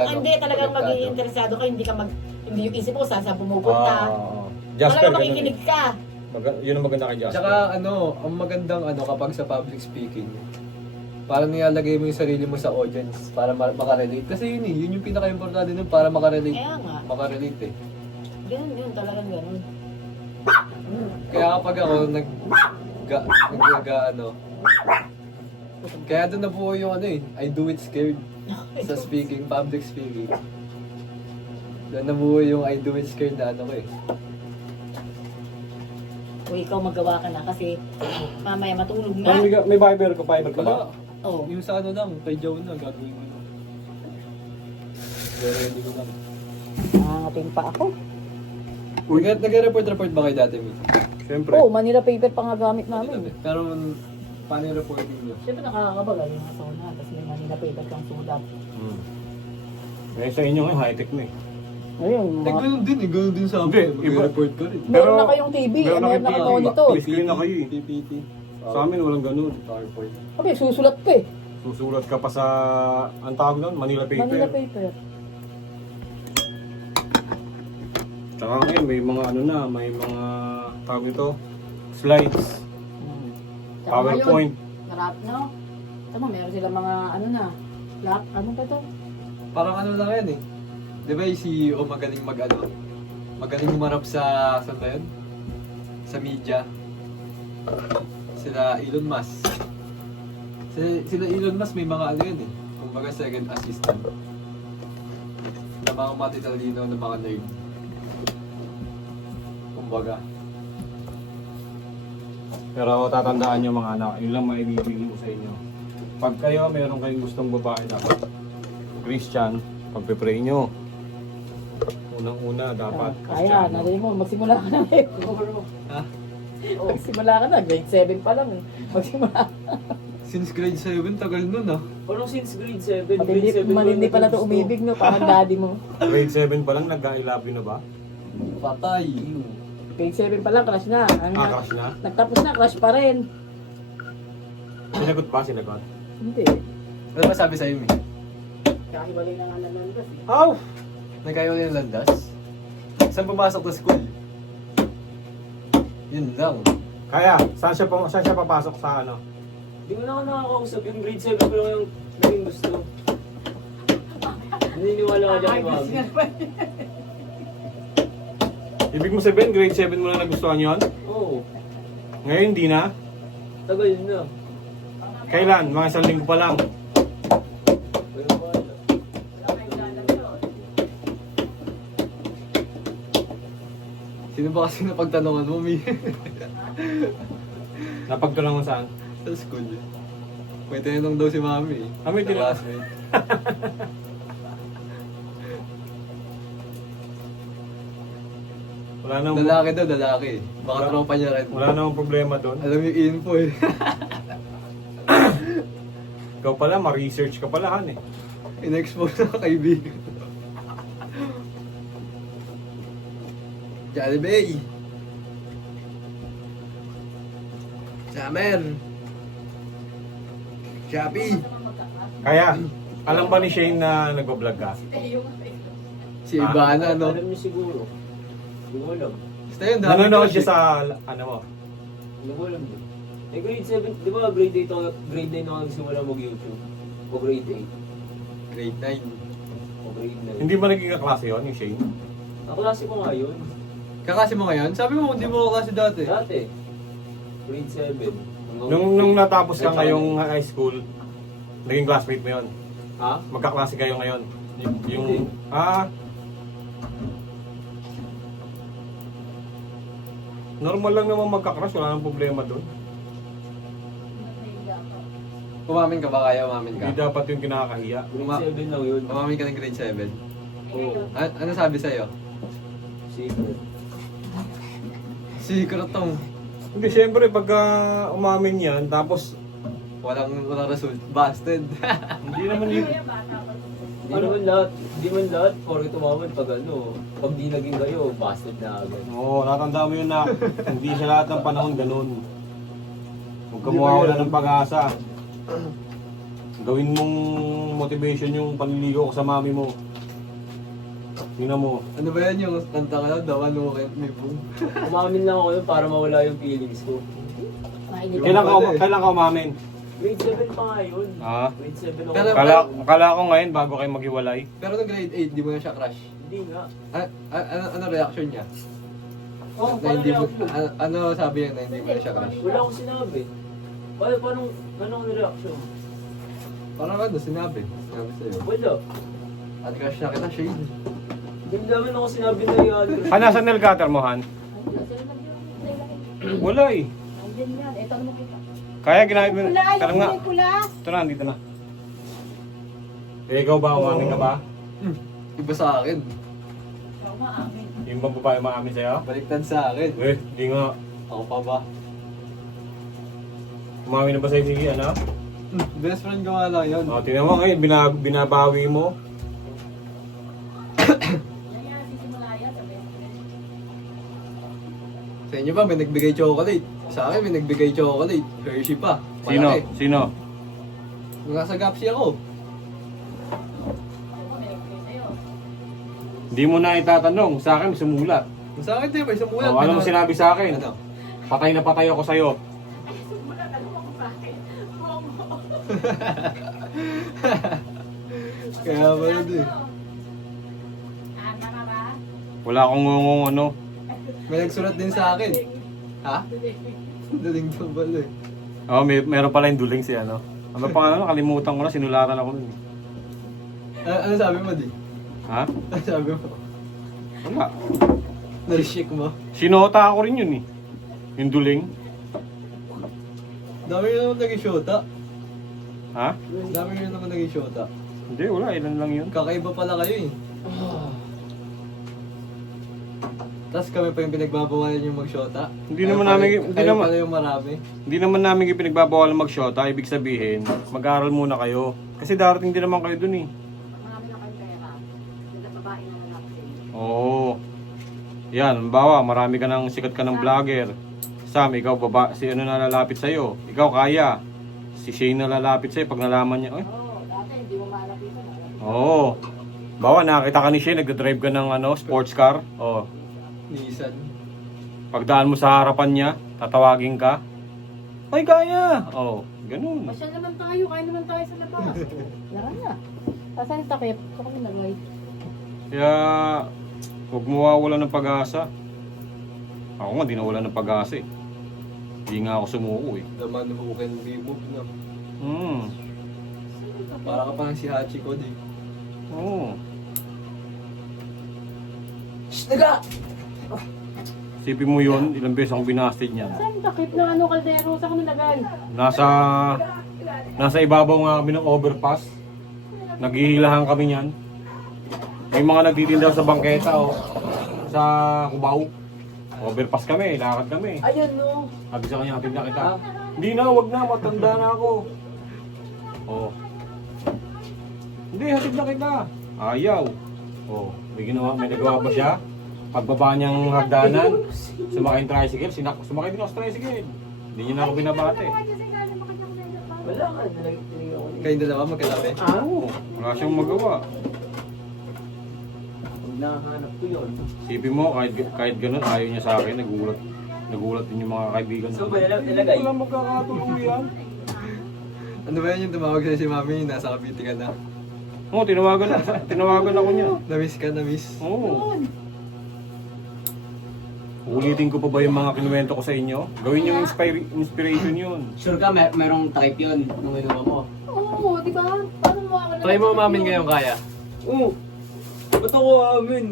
magiging interesado ka, hindi yung isip mo saan pumupunta. Jasper, Talagang ganun makikinig eh. ka. Yun ang maganda kay Jasper. Tsaka ang magandang kapag sa public speaking, parang nilalagay mo yung sarili mo sa audience para makarelate. Kasi yun yung pinaka-importante nun para makarelate. Kaya nga, Makarelate eh. ganun, talagang ganun. Kaya kapag ako kaya doon nabuo yung I do it scared sa speaking, public speaking. Doon nabuo yung I do it scared na ko eh. Kung ikaw magawa ka na kasi mamaya matulog na. May Bible ka ba? Wala. Oo. Yung sa lang, kay Joe na gagawin ko na. Pero hindi ko lang. Nangangapin pa ako. Nag-report ba kayo dati, Miss? Siyempre. Oo, Manila paper pa nga gamit namin. Pero paano yung reporting nyo? Siyempre nakakabagal yung sauna, tapos may Manila paper kang sulat. Eh sa inyo ngayon, high-tech na eh. Ayun, Ganun din sa Hindi, amin. Mag-report ka rin. meron na kayong TV, meron na kayong monitor. May screen na kayo eh. PPT. Sa amin walang ganun. PowerPoint. Okay, susulat ka eh. Susulat ka pa sa, ang tawag doon, Manila paper. Manila paper. Tsaka ngayon, may mga may mga tawag ito, slides, PowerPoint. Marap, no? Tama, meron sila mga black, ano ba to? Parang lang yan eh. Di ba yung CEO magaling magaling humarap saan ba yun? Sa media. Sila Elon Musk. Sila Elon Musk may mga yun eh. Kumbaga second assistant. Na mga matitalino na mga nerd. Kumbaga. Pero tatandaan nyo mga anak, yun lang maibibigay ko sa inyo. Pag kayo, meron kayong gustong babae dapat, Christian, pagpe-pray nyo. Unang-una dapat Kaya, Kristiyano. narinig mo, magsimula ka na eh. Ha? Magsimula ka na, grade 7 pa lang eh. Magsimula ka. Since grade 7, tagal nun ah. Parang since grade 7, grade Matindi, 7 malindi pala ito umibig no, parang daddy mo. Grade 7 pa lang, nag-I love you na ba? Patay. Grade 7 pa lang, crush na. Crush na? Nagtapos na, crush pa rin. Sinagot ba? Sinagot? Hindi. Ano ba sabi sa'yo, Mi? Kakibalay na nga nalandas eh. How? Nagkayo ng landas? Saan pumasok na school? Yun lang. Kaya, saan siya papasok sa ano? Hindi mo na ako nakakausap. Yung grade 7 ko lang yung naging gusto. Naniniwala ka dyan, mami. Ibig mo sabihin, grade 7 mo na nagustuhan yun? Oo. Ngayon, hindi na? Tagal na. Kailan? Mga isang linggo pa lang. Pero paano? Sino ba kasi napagtanungan mo, Mi? Napagtulangan saan? Sa school. May tinanong daw si Mami. May tinanong? Classmate. Wala nang, Lalaki daw, lalaki. Baka Wala. tropa niya rin. wala namang problema doon. Alam yung info eh. Ikaw pala, ma-research ka pala, Han eh. In-expose na kaibigan. Jollibee! Summer! Shopee! Kaya, alam ba ni Shane na nagbablog ka? Si Ivana, no? Alam niyo siguro. Hindi ko alam. Basta yun, dami Nanonood crush siya eh. sa, ano mo? Hindi ko alam din. Eh grade 7, di ba grade 8 ako, grade 9 ako nagsimula mag-YouTube? O grade 8? Grade 9. O grade 9? Hindi ba naging kaklase yun, yung Shane? Kaklase ko nga yun. Kakasi mo ngayon? Sabi mo, hindi mo kaklase dati. Dati. Grade 7. Nung natapos ka ngayong high school, naging classmate mo yun? Ha? Magkaklase kayo ngayon? Hindi. Normal lang naman magka-crush, wala nang problema doon. Umamin ka ba? Kaya umamin ka? Hindi dapat yung kinakahiya. Grade 7 lang yun. Umamin ka ng grade 7? Oo. Ano sabi sa'yo? Secret. Secret tong. Hindi, syempre pagka umamin yan, tapos Walang result. Busted. hindi naman yun. Hindi naman lahat. Hindi man lahat. Porke tumawad pag ano. Pag di naging kayo, busted na agad. Oo, natanda mo yun na hindi siya lahat ng panahon ganun. Huwag ka mawawala ng pag-asa. Gawin mong motivation yung panliligo ko sa mami mo. Tingnan mo. Ano ba yan yung kanta ka na? The one who can't me boom. Umamin lang ako yun para mawala yung feelings ko. Mainit. Kailan ka umamin? Grade 7 pa nga yun. Ah? Grade 7 ako. Pero- Kala ko ngayon bago kayo maghiwalay. Pero nung grade 8, di mo na siya crush. Hindi nga. Ano reaction niya? Oh, Na hindi mo, paano ano sabi niya na hindi mo na siya crush? wala akong sinabi. Paano ang reaction? Parang ano, sinabi sa'yo. Wala. At crush na kita, Shane. Hindi naman ako sinabi na yan. Nasa nail cutter mo, Han? Wala eh. Andyan yan, eto ano kita. Kaya ginamit mo. Pula, Tara nga. yung pula. Ito na, dito na. Eh, ikaw ba? Umamin ka ba? Iba sa akin. Ako maamin. Yung bang babae maamin sa'yo? Baliktad sa akin. Eh, di nga. Ako pa ba? Umamin na ba sa'yo si ano? Best friend ko nga lang yun. O, tingnan mo ngayon, binabawi mo. Yan yan, sisimula yan sa best friend. Sa inyo ba, may nagbigay chocolate? Sa akin, may nagbigay chocolate. Hershey pa. Sino? Malaki. Sino? Nasa Gapsi ako. Ako, may nagbigay sa'yo. Hindi mo na itatanong. Sa akin, may sumulat. Sa akin, di ba? Isang bulan. O, ano mo sinabi sa akin? Ano? Patay na patay ako sa'yo. Sumulat, alam mo kung bakit. Bongo. Kaya ba yun eh. Ah, tama ba? Wala akong ngungong ano. May nagsulat din sa akin. Ha? Daling to pala eh. Oo, meron pala yung duling si ano. Ano pa ano, kalimutan ko na, sinulatan ako nun. Ano sabi mo, di? Ha? Ano sabi mo? Wala. Narishik mo? Sinota ako rin yun eh. Yung duling. Dami rin naman naging shota. Ha? Dami rin naman naging shota. Hindi, wala. Ilan lang yun. Kakaiba pala kayo eh. Tapos kami pa yung pinagbabawalan yung magshota. Hindi naman namin- hindi kayo naman- pala yung marami. Hindi naman namin ipinagbabawal mag-shota. Ibig sabihin, mag-aaral muna kayo. Kasi darating din naman kayo dun eh. Marami na kayong pera. Sila babae na lalaki sa inyo. Oo. Yan, bawa, marami ka ng sikat ka ng vlogger. Sam, ikaw si ano na lalapit sa'yo. Ikaw kaya. Si Shane na lalapit sa'yo pag nalaman niya. Ay, Oo, dati hindi mo malapitan. oo. Bawa, nakita ka ni Shane, nagdadrive ka ng sports car. Oo. Nissan. Pagdaan mo sa harapan niya, tatawagin ka. Ay, kaya! Oo, ganun. Masyal naman tayo, kaya naman tayo sa labas. Lara na. Saan yung takip? Ito kami nagay. Kaya, huwag mo wawalan ng pag-asa. Ako nga, di nawalan ng pag-asa eh. Di nga ako sumuko eh. Naman who can be moved na. Para ka pa ng si Hachiko di. Oo. Shh, naga! Sipin mo yun, ilang beses akong binasted niyan. Saan yung takip ng kaldero? Saan ko nilagay? Nasa ibabaw nga kami ng overpass. Naghihilahan kami niyan. May mga nagtitinda sa bangketa o sa Cubao. Overpass kami, lakad kami. Ayan no. Sabi sa kanya, tinda kita. Hindi na, wag na, matanda na ako. Oh. Hindi, hatid na kita. Ayaw. Oh, may nagawa ba siya? Pagbaba niyang hagdanan, sumakay yung tricycle, sumakay din ako sa tricycle. Hindi niya na ako binabate. Wala ka. Tinignan ko. Kayong dalawa magkatabi. Oo, wala siyang magawa. Pag nakahanap ko yun. Sipin mo, kahit ganun, ayaw niya sa akin, nagulat din yung mga kaibigan. So ba nilagay? Wala magkakatulong yan. Ano ba yan yung tumawag sa'yo si Mami? Nasa Cavite ka na. Oo, tinawagan ako niya. Na-miss ka, na-miss. Oo. Ulitin ko pa ba yung mga kinuwento ko sa inyo? Gawin yung inspiration yun. Sure ka, merong takip yun nung inuwa mo? Oo, di ba? Paano mo ako Try mo mamin ngayon kaya. Oo. Ba't ako amin?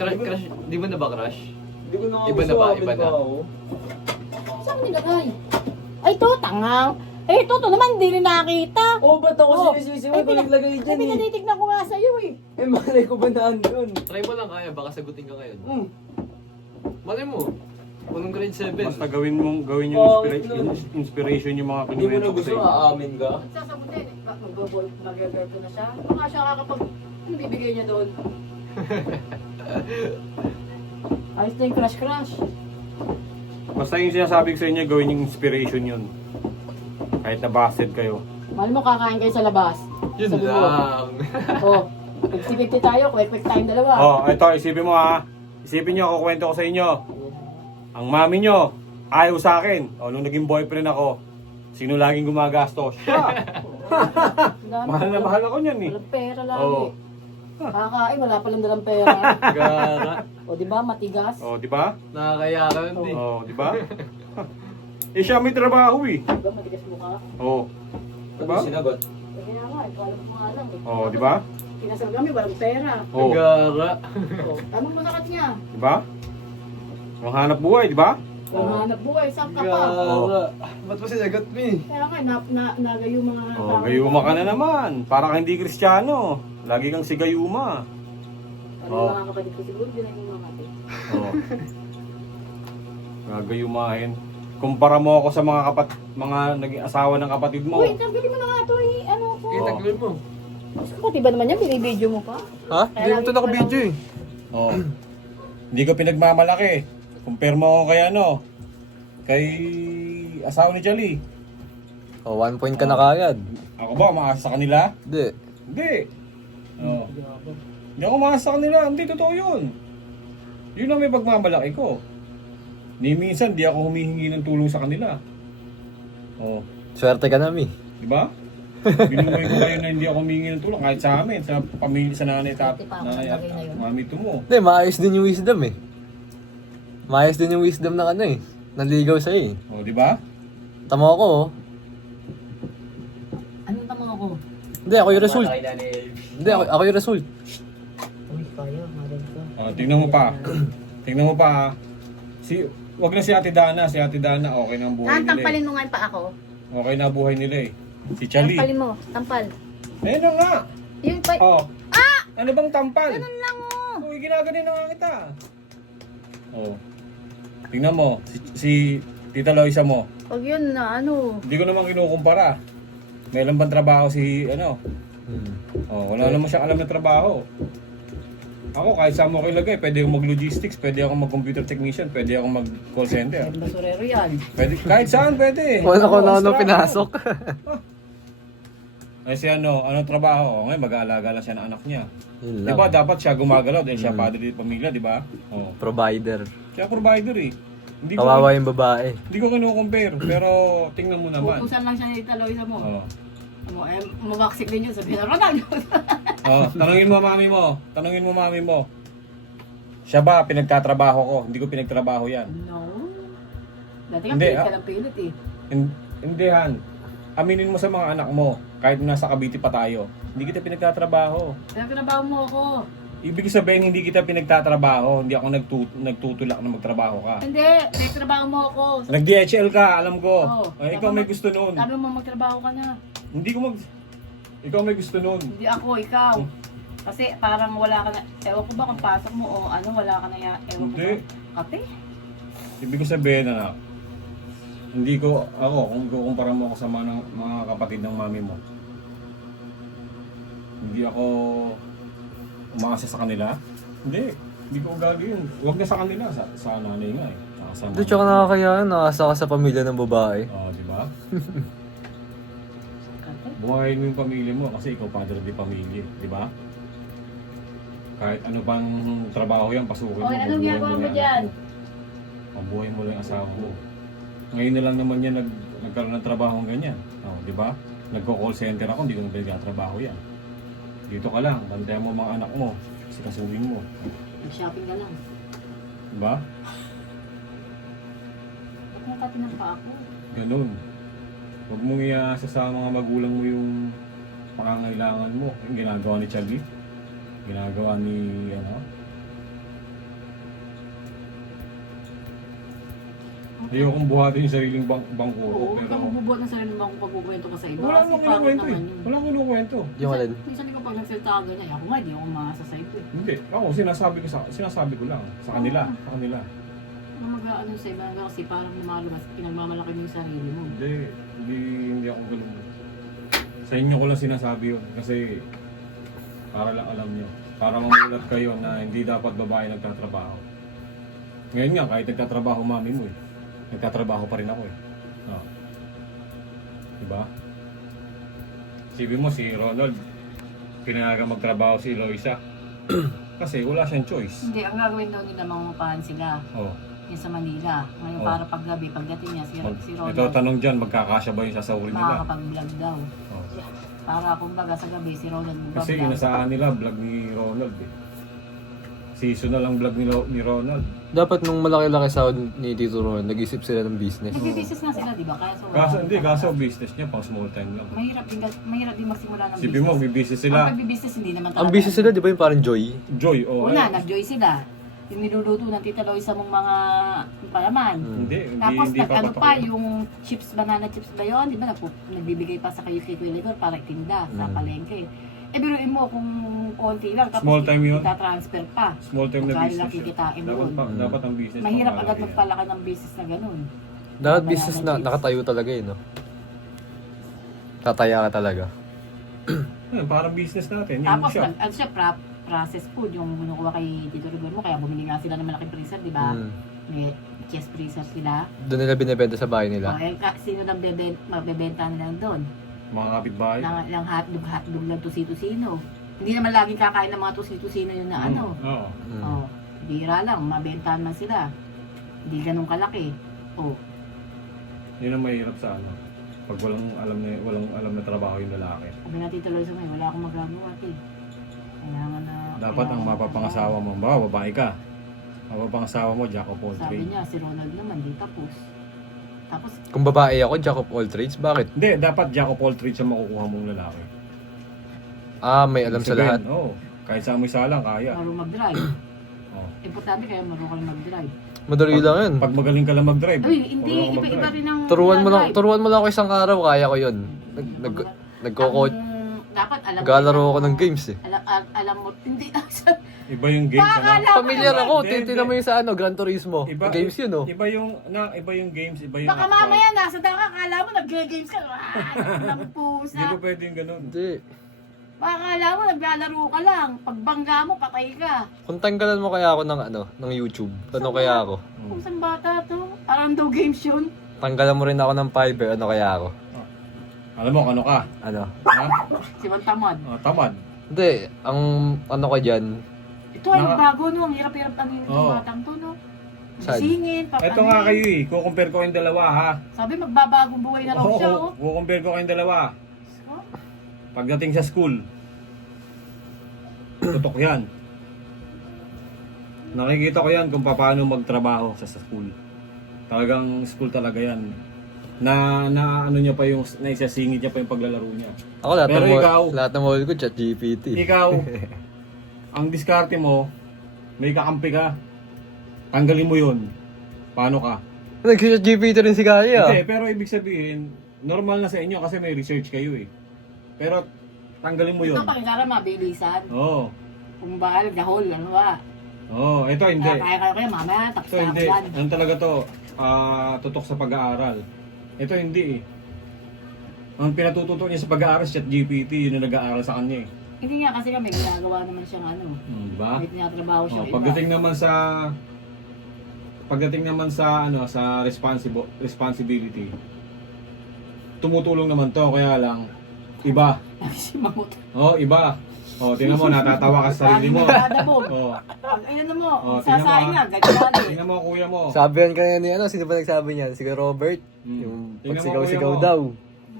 Crush, di ba na ba crush? Hindi ko na nga Iba na gusto ba? amin Iba na? pa ako. Saan ko nilagay? Ay, ito, tangang. Eh, ito naman, hindi rin nakita. Oh, ba't ako Oh. sinisisi mo kung naglagay Ay, dyan eh? pinatitignan ko nga sa'yo eh. Eh, malay ko ba na andun? Try mo lang kaya, baka sagutin ka ngayon. Hmm. Malay mo. Unong grade 7. Basta gawin yung inspiration yung mga Hindi mo na kinuwento ko gusto, sa inyo. aamin ka? Sasagutin, mag-girl ko na siya. Baka siya kakapag, ano bibigay niya doon? Ayos na yung crush. Basta yung sinasabi ko sa inyo, gawin yung inspiration yun. Kahit na-busted kayo. Mahal mo kakain kayo sa labas. Yun Sabi mo, lang. oh, pag-50 tayo, quick time dalawa. Oh, ito, isipin mo ha. Isipin nyo, ako kwento ko sa inyo. Ang mami nyo, ayaw sa akin. O, nung naging boyfriend ako, sino laging gumagastos? Siya. Mahal na mahal ako niyan eh. Walang pera lagi. Oo. Kakain, wala palang dalang pera. Gara. O, di ba, matigas. Oh, di ba? Nakakaya ka nun di. Oh, di ba? Eh siya may trabaho eh. Di ba, matigas mukha. Oh. Diba? Ano sinagot? Eh, kaya nga, ikaw alam mo nga lang eh. Oh, di ba? Kinasal kami, walang pera. Oh, Gara. O, anong masakit niya? di ba? Ang hanap buhay, di ba? Walang hanap buhay, saan ka pa? Gara. Ba't mo sinagot mo eh? Kaya nga, nagayo mga Oh, gayuma ka na naman. Para kang hindi Kristiyano. Lagi kang si gayuma. Ano Oh. mga kapatid ko siguro, din ang mga kapatid. Oh. Gagayumahin. Kumpara mo ako sa mga naging asawa ng kapatid mo. Uy, tanggalin mo na nga ito eh. Ano ko? Eh, taglin mo. Kapatid ba naman yan? Binibideo mo pa? Ha? Hindi mo ito naka-video eh. Oh. Hindi ko pinagmamalaki. Compare mo ako kay kay asawa ni Jolly. Oh, 1 point ka na kagad. Ako ba, umaasa sa kanila? Hindi. Hindi. Oh. Hindi ako umaasa sa kanila. Hindi, totoo yun. Yun ang may pagmamalaki ko. Ni minsan, di ako humihingi ng tulong sa kanila. Oh. Swerte ka na, Mi. Di ba? Binuhay ko kayo na hindi ako humingi ng tulong. Kahit sa amin, sa pamilya, sa nanay, nanay at mami mo. Hindi, maayos din yung wisdom eh. Maayos din yung wisdom ng ano eh. Naligaw sa'yo eh. Oh, di ba? Tama ako oh. Anong tama ako? Hindi, ako yung result. Malaki na ni Elf. Hindi, ako yung result. Uy, kaya, malam ka. Oh, tingnan mo pa. Tingnan mo pa ha. Wag na si Ate Dana. Si Ate Dana, okay na ang buhay nila Tampalin mo nga pa ako. Okay na ang buhay nila eh. Si Charlie. Tampalin mo, tampal. Ayun na nga. Yung pa... Oh. Ano bang tampal? Ganun lang oh. Uy, ginaganin na nga kita. Oh. Tingnan mo, si Tita Loisa mo. Pag yun na ano. Hindi ko naman kinukumpara. May ilang bang trabaho si ano? Oh, wala naman siyang alam na trabaho. Ako kahit saan mo ko ilagay, pwede akong mag-logistics, pwede akong mag-computer technician, pwede akong mag-call center. Yung basurero yan. Pwede, kahit saan pwede. Wala ko na Extra. pinasok. Ay si ano, anong trabaho? Ngayon mag-aalaga lang siya ng anak niya. Yun Di lang. ba dapat siya gumagalaw dahil siya padre ng pamilya, di ba? Oh. Provider. Siya provider eh. Hindi ko, Kawawa yung babae. hindi ko kinukompare, pero tingnan mo naman. Pupusan lang siya ni Tita Loisa mo. Oh. Ano, eh, mamaksik din yun. Sabihin na, Ronaldo. Oh, tanungin mo mami mo. Tanungin mo mami mo. Siya ba pinagtatrabaho ko? Hindi ko pinagtrabaho yan. No. Dati ka Hindi, pilit ka ng pilit eh. Hindi Han. Aminin mo sa mga anak mo, kahit nasa Cavite pa tayo, hindi kita pinagtatrabaho. Pinagtrabaho mo ako. Ibig sabihin hindi kita pinagtatrabaho, hindi ako nagtutulak na magtrabaho ka. Hindi, pinagtrabaho mo ako. Nag-DHL ka, alam ko. Oo. Ay, ikaw may gusto noon. Sabi mo magtrabaho ka na. Hindi ko Ikaw may gusto noon. Hindi ako, ikaw. Kasi parang wala ka na, ewan ko ba kung pasok mo o ano, wala ka na ewan ko Hindi. ba. Ate? Ibig ko sabihin na hindi ko, kung kukumpara mo ako sa mga kapatid ng mami mo, hindi ako umaasa sa kanila. Hindi ko gagawin. Huwag na sa kanila, sa nanay nga eh. Sa Hindi, tsaka nakakayaan. Nakasa ka sa pamilya ng babae. di ba? Ate? Buhayin mo yung pamilya mo kasi ikaw padre di pamilya, di ba? Kahit ano pang trabaho yan, pasukin mo. Okay, anong mabuhay ginagawa na mo yung dyan? anak mo. Mabuhay mo lang yung asawa mo. Ngayon na lang naman yan nagkaroon ng trabaho ganyan. Di ba? Nagko-call center ako, hindi ko nagtrabaho yan. Dito ka lang, bantayan mo mga anak mo, sikasuhin mo. Nag-shopping ka lang. Di ba? Ba't nakatinang pa ako? Ganun. Huwag mong iasa sa mga magulang mo yung pangangailangan mo. Yung ginagawa ni Chaggy. Ginagawa ni, ayokong buhatin yung sariling bangko ko. Oo, Pero kung mabubuhat ng sarili mo kung pagkukwento ka sa iba. wala Kasi nang pangit kinukwento eh. naman yun. Wala nang kinukwento. Yung alin. Minsan ko pag nagsalita ka ganyan, ako nga, di ako umasa sa iba eh. Hindi. Ako, sinasabi ko lang. Sa kanila. Sa kanila. Ano mag-ano sa iba nga kasi parang lumalabas, pinagmamalaki mo yung sarili mo. Hindi ako ganun. Sa inyo ko lang sinasabi yun. Kasi para lang alam nyo. Para mamulat kayo na hindi dapat babae nagtatrabaho. Ngayon nga, kahit nagtatrabaho mami mo eh. Nagtatrabaho pa rin ako eh. Diba? Sipin mo si Ronald, pinayagan magtrabaho si Loisa. Kasi wala siyang choice. Hindi, ang gagawin daw nila mangungupahan sila. Oh. Yung sa Manila. Ngayon Oh. para paggabi, pagdating niya, si Ronald, Ito tanong dyan, magkakasya ba yung sasahurin nila? makakapag-vlog daw. Oh. Para kumbaga sa gabi, si Ronald Kasi mag-vlog. inasaan nila vlog ni Ronald eh. Seasonal ang vlog ni Ronald. Dapat nung malaki-laki sahod ni Tito Ron, nag-isip sila ng business. Nagbibisis nga sila, di ba? Kaso business niya pang small time lang. Mahirap din magsimula ng Sipin mo, may business Ang sila. pagbibusiness hindi naman Ang business sila, di ba yung parang Joy? Joy, oh. Una, nag-joy sila. Yung niluluto ng Tita Loisa mong mga palaman. Hindi Tapos pa nag-ano patok pa, yun. yung chips, banana chips ba yun? Di ba nagbibigay pa sa kayo kay Kuya Ligor para itinda sa palengke. Eh biruin mo kung konti lang, tapos Small time yun. itatransfer pa. Small time na Kaya business. lang kikitain Dapat, doon. dapat ang business. Mahirap pang agad malaki yan. magpalaki ng business na ganun. Dapat Banana business na chips. nakatayo talaga eh, no? Tataya ka talaga. Parang business natin. Yung Tapos shop. ano siya, process food, yung kinukuha kay Tito Rigor mo, kaya bumili nga sila ng malaking freezer, di ba? Mm. May chest freezer sila. Doon nila binibenta sa bahay O, nila. sino nang mabebenta nila doon? Mga kapitbahay. Ng hotdog lang tusi-tusino. Hindi naman laging kakain ng mga tusi-tusino yun na ano. Oo. Mm. Oh, bira lang, mabentahan man sila. Hindi ganun kalaki. Oh, Yun ang mahirap sa ano. Pag walang alam na trabaho yung lalaki. sabi na Tito Loisa mo, wala akong magagawa, ate. Kailangan na... Dapat ang mapapangasawa mo, babae ka. Mapapangasawa mo, jack of all Sabi trades. niya, si Ronald naman, di tapos. Tapos, Kung babae ako, jack of all trades, bakit? Hindi, dapat jack of all trades ang makukuha mong lalaki. Ah, may alam sa lahat. Oo. Kahit sa amoy salang, kaya. marunong mag-drive. Oo. Importante kaya marunong ka rin mag-drive. Madali lang yun. Pag magaling ka lang mag-drive. Uy, hindi, marunong ka iba-iba mag-drive. rin ang Turuan mo lang drive. ako isang araw, kaya ko yun. Nagko-coach. dapat alam Naglalaro ako ng games eh. Alam mo, hindi. Iba yung games, ano? Pakakala mo Familiar naman. ako, Hindi, titignan mo yung sa ano, Gran Turismo. Games yun, oh. Iba yung games, iba yung Baka actual. mamaya nasa daka, akala mo nag-games ka. Ng pusa. Hindi ko pwedeng ganun. Hindi. Baka akala mo naglalaro ka lang. Pagbangga mo, patay ka. Kung tanggalan mo kaya ako ng ano, ng YouTube, ano kaya ako? Pusang bata to. Parang daw games yun. Tanggalan mo rin ako ng Fiverr, ano kaya ako? Alam mo, ano ka? Ano? Ha? Si Juan Tamad. Tamad. Hindi, ang ano ko dyan, Ito ay bago no. Ang hirap-hirap ang yung Oo. batang to no. Saan? Singin, Ito nga kayo eh, kukumpare ko kayong dalawa ha. Sabi magbabagong buhay na raw siya oh. Kukumpare ko kayong dalawa. Oh. Pagdating sa school, tutok yan. Nakikita ko yan kung paano magtrabaho sa school. Talagang school talaga yan. Na ano niya pa yung, naisasingit niya pa yung paglalaro niya. ako lahat Pero ikaw, lahat ng mall ko, ChatGPT. ikaw, ang diskarte mo, may kakampi ka. Tanggalin mo yun. Paano ka? Nag-ChatGPT rin si Kaya. Hindi, pero ibig sabihin, normal na sa inyo kasi may research kayo eh. Pero tanggalin mo yun. Ito pakilala mabilisan. Oo. Kung bakal, gahol, ano ba? Oo, ito hindi. Kaya mamaya, tapos Ito na ako hindi. yan. Ano talaga to? Tutok sa pag-aaral. Ito hindi eh. Ang pinatututo niya sa pag-aaral, ChatGPT, yun ang nag-aaral sa kanya eh. Hindi nga kasi kami, ginagawa naman siyang ano. Diba? May tinatrabaho siya. Pagdating naman sa ano sa responsibility. Tumutulong naman to, kaya lang iba. Si Mamut. Iba. Tingnan mo, natatawa ka sa sarili mo. Oh, Ayun mo, tingnan mo, sasay nga, ganyan. tingnan mo kuya mo. Sabi yan kanina ni ano, sino ba nagsabi niyan? Si Robert. Yung Tingnan mo, pagsigaw-sigaw kuya mo. daw.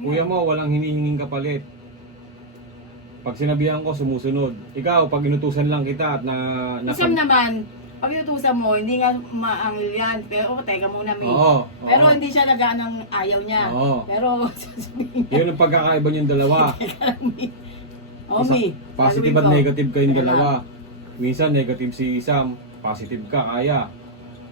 Kuya mo, walang hinihinging kapalit. Pag sinabihan ko, sumusunod. Ikaw, pag inutusan lang kita at Isang naman, pag inutusan mo, hindi nga maangil yan. Pero, teka muna, may. Oo. Pero hindi siya nagaan ng ayaw niya. Oo. Pero, sasabihin niya, Yun ang pagkakaiba niyong dalawa. Omi. Positive at negative kayong dalawa. Minsan negative si Sam, positive ka, kaya.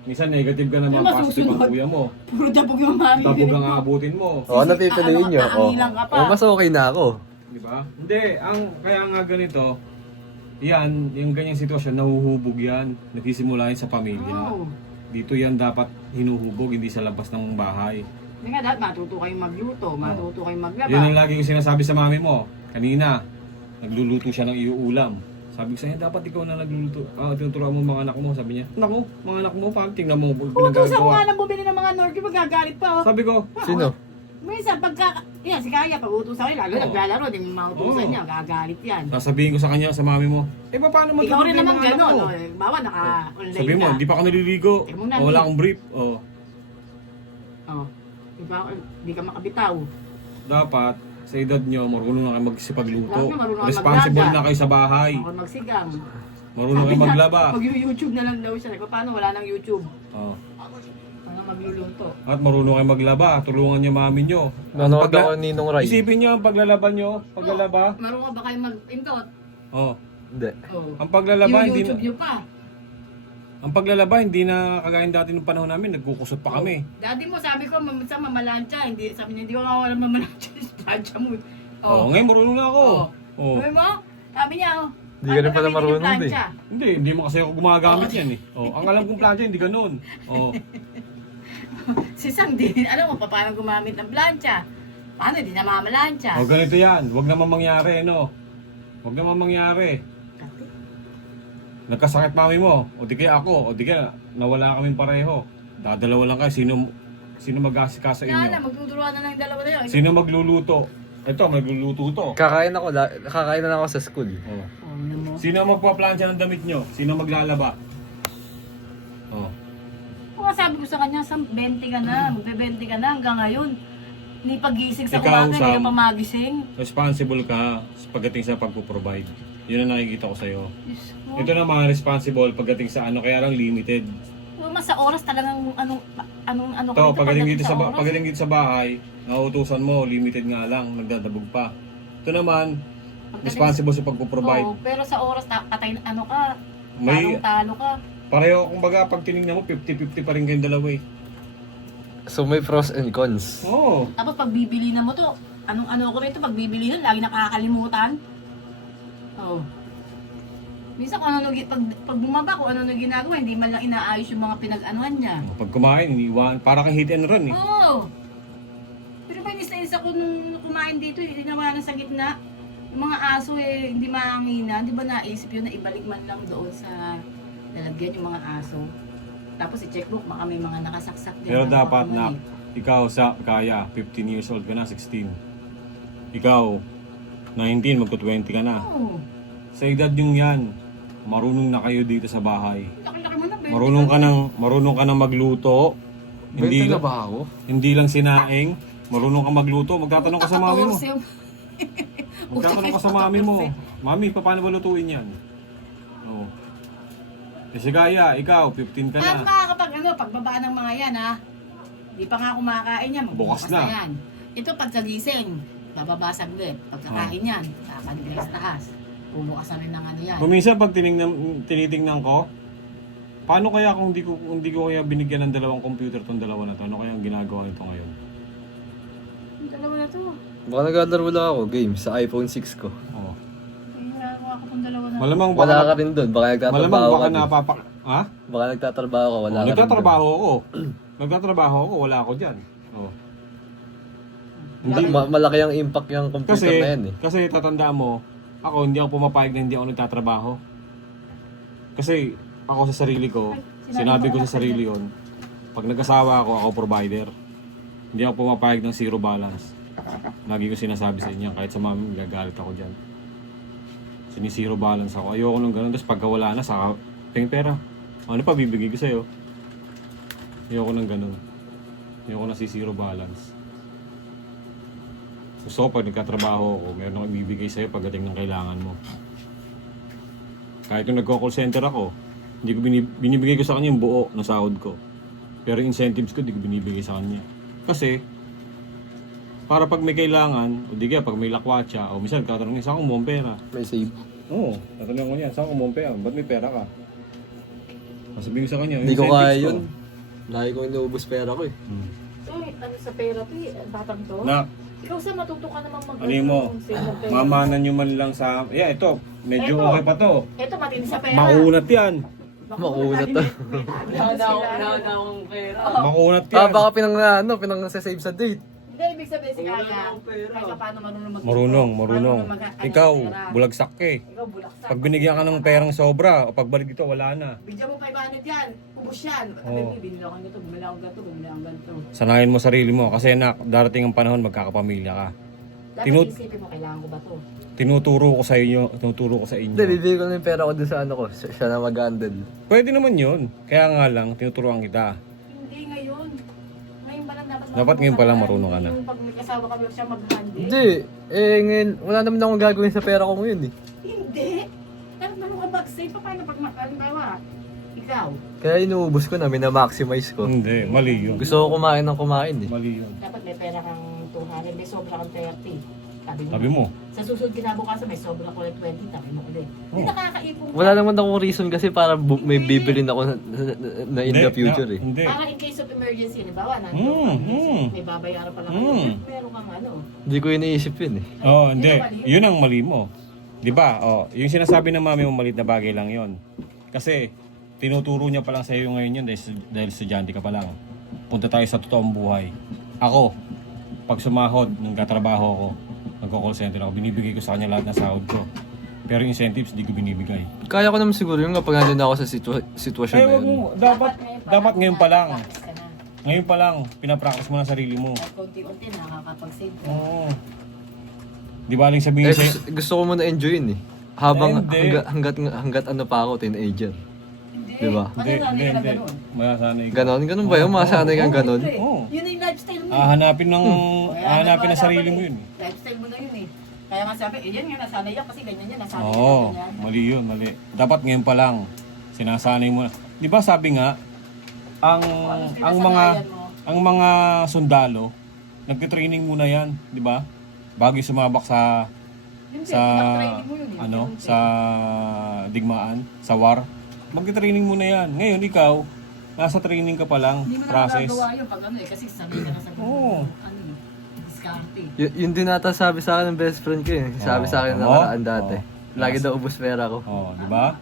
Minsan negative ka naman, Ano positive ang masusunod? kuya mo. Puro dabog yung mami. Tabog ang aabutin mo. Oo, napipiliin nyo. aangilan ka pa. Mas okay na ako. Di ba? Hindi, kaya nga ganito, yan, yung ganyang sitwasyon, nahuhubog yan. Nagsisimula yan sa pamilya. Oo. Dito yan dapat hinuhubog, hindi sa labas ng bahay. Hindi nga, dapat matuto kayong magluto, matuto kayong maglaba. Yun ang lagi ko sinasabi sa mami mo. Kanina, nagluluto siya ng iuulam. Sabi ko sa'yo, dapat ikaw na nagluluto. Tinuturuan mo mga anak mo. Sabi niya, naku, mga anak mo, paano tingnan mo Utusan ko nga nang bumili ng mga Norky, magagalit pa oh. Sabi ko, Sino? Minsan, yan, si Kaya, pag utusan ko, lalo Oo. naglalaro, din yung mga utusan Oo. niya, gagalit yan. sasabihin ko sa kanya, sa mami mo, paano mo Ikaw rin tuturuan naman mga anak gano'n, mo? no? Bawa, naka-online Sabi mo, ka. hindi pa ako naliligo. Teka muna, O, wala Nick. akong brief. Oh. Hindi ka makabitaw. Dapat, sa edad nyo, marunong na kayo magsipagluto. Lalo na marunong ka Responsible maglaga. na kayo sa bahay. Ako magsigang. Marunong kayo maglaba. Mag-YouTube na lang daw siya. Paano wala nang YouTube? Oh. Paano magluluto? At marunong kayo maglaba. Tulungan nyo mami nyo. Nanonood Pagla- ako ni Ninong Ray. Isipin nyo ang paglalaba nyo. Paglalaba. Marunong ba kayo mag-indot? Oh. Hindi. Oh. Ang paglalaba, hindi na, YouTube nyo pa. ang paglalaba, hindi na kagaya dati nung panahon namin, nagkukusot pa kami. Daddy mo, sabi ko, sa mamalansya. Hindi, sabi niya, hindi ko nga walang mamalansya. Plancha mo. Oh, ngayon marunong na ako. Oh. Oh. Sabi mo, sabi niya, oh. Hindi ka rin pala gamitin yung marunong, plancha? Hindi mo kasi ako gumagamit yan eh. Oh, ang alam kong plancha, hindi ganun. Oh. Si Sam, di alam mo pa paano gumamit ng plancha. Paano, di na mamalansya. Oh, ganito yan. Huwag naman mangyari, no? Huwag naman mangyari. Nagkasakit mami mo, o di kaya ako, o di kaya nawala kaming pareho. Dadalawa lang kayo, sino mag-asikaso sa Kaya inyo? na, magtuturuan na lang yung dalawa na yun. Sino magluluto? Ito, magluluto to. Kakain na ako sa school. Oh. Oh, ano mo? Sino magpa-plancha ng damit nyo? Sino maglalaba? Oh. Kung sabi ko sa kanya, Sam, 20 ka na, magbe-20 ka na hanggang ngayon. Ni pagising sa Ikaw, umaga, hindi ka Sam. pa magising. Responsible ka pagdating sa pagpo-provide. Yun ang nakikita ko sa'yo. Diyos ko. Ito naman, responsible pagdating sa ano, kaya lang limited. Kung mas sa oras talagang ano Ito, pagdating dito oras, pagdating dito sa bahay, nauutusan mo, limited nga lang, nagdadabog pa. Ito naman, responsible sa pagpo-provide. Oo, pero sa oras, patay, ano ka, May, talo ka. pareho, kumbaga, pag tinignan mo, 50-50 pa rin kayong dalawa eh. So may pros and cons. Oo. Tapos pag bibili na mo to, anong ano ko rito, pag bibili nun, lagi nakakalimutan. Oh. Minsan kung ano, pag bumaba, kung ano ginagawa, hindi man lang inaayos yung mga pinag-anuhan niya. Pag kumain, iniwan. Para kang hit and run eh. Oo. Pero pa inis na inis ako nung kumain dito, inawanan sa gitna. Yung mga aso eh, hindi mahangina. Di ba naisip yun na ibalik man lang doon sa lalagyan yung mga aso. Tapos i-checkbook, baka may mga nakasaksak din. Pero na dapat baka na, ikaw sa kaya, 15 years old ka na, 16. Ikaw, 19, magto-20 ka na. Oo. Sa edad yung yan, marunong na kayo dito sa bahay. Laki-laki mo na, baby. Marunong ka nang magluto. Benta na ba ako? Hindi lang sinaing, marunong ka magluto. Magtatanong ka sa mami mo. Magtatanong ka sa mami mo. Mami, paano ba lutuin yan? Oo. Eh si Gaya, ikaw, 15 ka At na. makakapag pagbaba ng mga yan ha. Di pa nga kumakain yan, Bukas magbubukas na. yan. Ito pagkagising, bababa saglit. Pagkakain yan, kakalibre sa taas. Bubukas na rin ng ano yan. Kung minsan pag tinitingnan ko, paano kaya kung hindi ko kaya binigyan ng dalawang computer tong dalawa na to? Ano kaya ang ginagawa nito ngayon? Yung dalawa na to. Baka naglalaro lang ako games sa iPhone 6 ko. Oo. Ginagawa ko itong dalawa na to. Malamang Wala ka rin doon, baka Malamang nagtatrabaho baka ka din. Ha? Baka nagtatrabaho ka, wala ka rin Nagtatrabaho ako. Nagtatrabaho ako, wala ako diyan. Oh. Hindi, malaki ang impact yung computer na yan eh. Kasi tatandaan mo, ako hindi ako pumapayag na hindi ako nagtatrabaho. Kasi ako sa sarili ko, sinabi ko sa sarili yon, pag nag-asawa ako, ako provider. Hindi ako pumapayag ng zero balance. Lagi ko sinasabi sa inyo, kahit sa mami, gagalit ako dyan. Sinisiro balance ako. Ayoko nung ganun. Tapos pagka wala na, saka ping pera. Ano pa bibigay ko sa'yo? Ayoko nang ganun. Ayoko na zero balance. So pag nagkatrabaho ako, meron akong ibibigay sa'yo pagdating ng kailangan mo. Kahit kung nagko-call center ako, hindi ko binibigay ko sa kanya yung buo ng sahod ko. Pero incentives ko, hindi ko binibigay sa kanya. Kasi, para pag may kailangan, o di kaya pag may lakwatsa, o minsan tatanungin, saan ko mo ang pera? May save. Oo, tatanungin ko niya, saan ko mo ang pera? Ba't may pera ka? Sabihin ko sa kanya, Hindi ko incentives kaya yun. Lagi ko inuubos pera ko eh. Uy, ano sa therapy, batang to? Na, Ikaw sa matuto ka naman mag- ano mo, save. mamanan nyo man lang sa... Yeah, ito, medyo Ito. okay pa to. Ito, matindi sa pera. Makunat yan. Makunat to. akong pera. Makunat yan. Baka pinang-save sa date. Hindi, ibig sabihin si Kaya, kahit paano marunong Marunong. Ikaw, bulagsak ka eh. Ikaw, bulaksak. Pag binigyan ka ng perang sobra, o pagbalik dito, wala na. Bigyan mo 500 yan, ubus yan. Oo. Binili ako nito, bumili ako ganito, bumili ako ganito. Sanayin mo sarili mo kasi anak, darating ang panahon magkakapamilya ka. Dapat Tinut- isipin mo, kailangan ko ba to? Tinuturo ko sa inyo. Hindi, bibigay ko na yung pera ko doon sa ano ko. Siya na mag-handle. Pwede naman 'yun. Kaya nga lang tinuturuan kita. Hindi ngayon. Ngayon pa lang dapat Dapat ngayon pa lang marunong ka na. Yung pag may kasawa kami siya mag-handle. Hindi, ngayon, wala naman akong gagawin sa pera ko ngayon eh. Hindi. Dapat marunong ka mag-save. Paano pag halimbawa, ikaw, Kaya inuubos ko na, mina-maximize ko. Hindi, mali 'yun. Gusto ko kumain ng kumain eh. Mali 'yun. dapat may pera kang 200, may sobra kang 30. Sabi mo. Sa susunod kinabukasan, may sobra ko ulit 20, tabi mo ulit. Hindi nakakaipon ka. Wala naman akong reason kasi para may bibilin ako na in the future eh. Hindi. Para in case of emergency, halimbawa, may babayaran pala kayo. Meron kang ano. Hindi ko iniisip yun eh. Oh, hindi. 'Yun ang mali mo. 'Di ba? Oh, yung sinasabi ng mami mo maliit na bagay lang 'yon. Kasi tinuturo niya pa lang sa iyo ngayon 'yun dahil estudyante ka pa lang. Punta tayo sa totoong buhay. Ako, pag sumahod, nagtatrabaho ako, nagko-call center ako, binibigay ko sa kanya lahat ng sahod ko. Pero yung incentives, di ko binibigay. Kaya ko naman siguro yung kapag nandun ako sa sitwasyon Kaya na wag yun. mo, dapat ngayon pa lang. Practice ka na. Ngayon pa lang, pinapractice mo na sarili mo. At konti-unti, nakakapag-save ka. Oo. Di ba aling sabihin sa'yo? Gusto ko muna enjoyin eh. Habang Hindi. hanggat ano pa ako, teenager. Hindi. Diba? Masanay ka ganun. Masanay ka. Ganon ba yun? Masanay kang ganon? Siyempre, Oo. Yun yung lifestyle mo. Hahanapin ng, Kaya hahanapin ng dapat sarili mo eh. yun. Lifestyle mo na yun eh. Kaya nga sabi, yan nga, nasanay yan kasi ganyan yan, nasanay Oo, yan, ganyan. mali yun, mali. Dapat ngayon pa lang, sinasanay mo na. Di ba sabi nga, ang mga sundalo, nagte-training muna yan, di ba? Bago yung sumabak sa Hindi, sa pinag-training mo yun eh. ano, Hindi. sa digmaan, sa war. Magte-training muna yan. Ngayon ikaw, nasa training ka pa lang, Hindi mo na process. magagawa yun pag ano eh, kasi sanay ka na sa ganun. Oo. Ano eh, diskarte. Yun din nata sabi sa akin ng best friend ko eh. Sabi sa akin na Oo. nakaraan dati. Oo. Lagi daw ubus pera ko. Oh, di ba?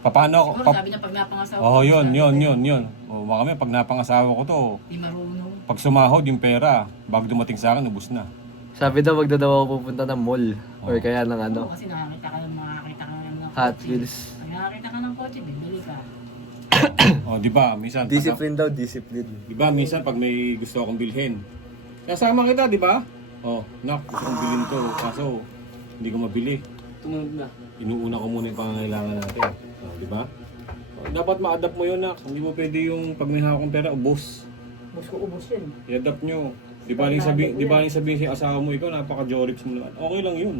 Paano ako? Siguro sabi niya pag napangasawa Oh, ko, yun. sabi ko, Oh, baka may pag napangasawa ko to, Di marunong. pag sumahod yung pera, bago dumating sa akin, ubus na. Sabi daw wag na daw ako pupunta ng mall. Or kaya ng ano, Oo, kasi nakakita ka ng Hot kotse. Wheels. Pag nakakita ka ng kotse, bibili ka. Oh, di ba? Minsan, Discipline daw, discipline. di ba? Minsan pag may gusto akong bilhin, kasama kita, di ba? Oh, nak, gusto kong bilhin to. Kaso, hindi ko mabili. Tumunod na. Inuuna ko muna yung pangangailangan natin. Oh, di ba? Oh, dapat ma-adapt mo yun, nak. Hindi mo pwede yung pag may hawak kong pera, ubos. Ubus ko ubus yun. I-adapt nyo. Di ba rin sabihin sa asawa mo, ikaw napaka-jorix mo naman. Okay lang yun.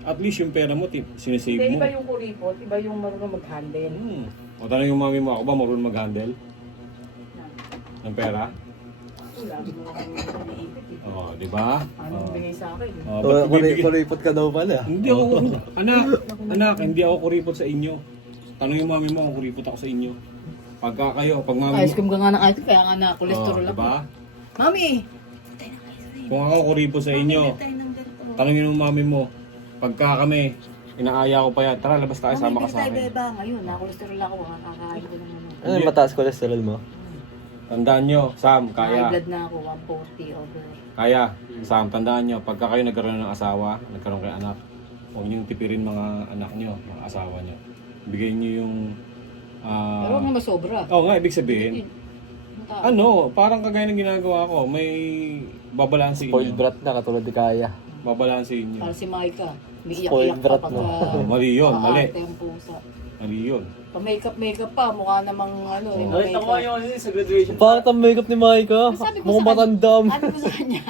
At least yung pera mo, sinesave mo. Iba yung kuripot, iba yung marunong mag-handle. O tanong yung mami mo, ako ba marunong mag-handle ng pera? Lagi mo kami naiipit eh. Oo, di ba? Paano bigay sa akin? Oh, ba't ibibigay? Kuripot ka daw pala. Hindi ako, anak, hindi ako kuripot sa inyo. Tanong yung mami mo kung kuripot ako sa inyo. Pagka kayo, pag mami Ice cream ka nga ng ice cream, kaya nga na cholesterol ako. diba? Mami! Kung ako kuripot sa inyo, Tayo ng ganito. tanongin ng mami mo, pagka kami, inaaya ko pa yan, tara labas tayo, sama ka sa Tayo akin. beba ngayon, na cholesterol ako, kakain ko ng ano. Ano yung mataas cholesterol mo? Tandaan nyo, Sam, High kaya. blood na ako, 140 over. Kaya, Sam, tandaan nyo, pagka kayo nagkaroon ng asawa, nagkaroon kayo anak, huwag nyo tipirin mga anak nyo, mga asawa nyo. Bigay nyo yung... Pero huwag na masobra. Oo nga, ibig sabihin, ano, parang kagaya ng ginagawa ko, may babalansin Spoiled nyo. brat na katulad ni Kaya. Babalansin nyo. Para si Maika, may Spoiled iyak-iyak brat, kapag no? Mali yun, mali. aarte ang pusa. Mali yun. Pa-makeup pa, mukha namang ano, yung Nakita ko makeup. yung ano yun sa graduation. Bakit ang makeup ni Maika? Sabi ko Mukhang sa kanya- matandam. Sabi ko sa kanya,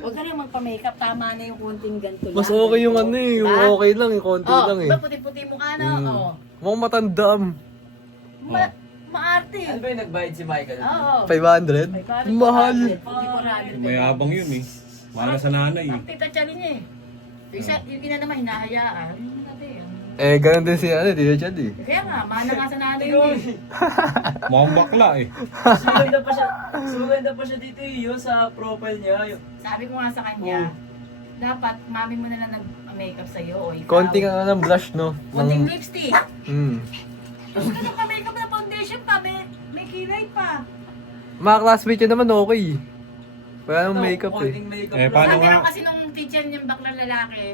huwag ka na magpa-makeup, tama na yung konting ganito lang. Mas okay yung ano eh, yung Diba? okay lang, yung konti Oh, lang eh. diba puti-puti mukha na, oh. Mukhang matandam. Maarte. Ano ba yung nagbayad si Michael? Oo. 500? May parang Mahal. 400. Mayabang yun eh. Mahal na sa nanay eh. Ang tita Chali niya eh. Yung ina naman, hinahayaan. Yun natin, Eh, ganun din si ano, Tito Chad eh. Kaya nga, mana nga sa nanay yun eh. Mukhang bakla eh. Sumaganda pa siya dito yun sa profile niya. Sabi ko nga sa kanya, dapat mami mo na lang nag-makeup sa'yo o ikaw. Konting ano ng blush, no? Konting Ng, lipstick. Tapos ka nang pa-makeup na foundation pa, may kilay pa. mga classmate yun naman okay. Wala nang makeup eh. Konting makeup Eh, lang. paano Sabi nga? lang kasi nung teacher niyang bakla lalaki,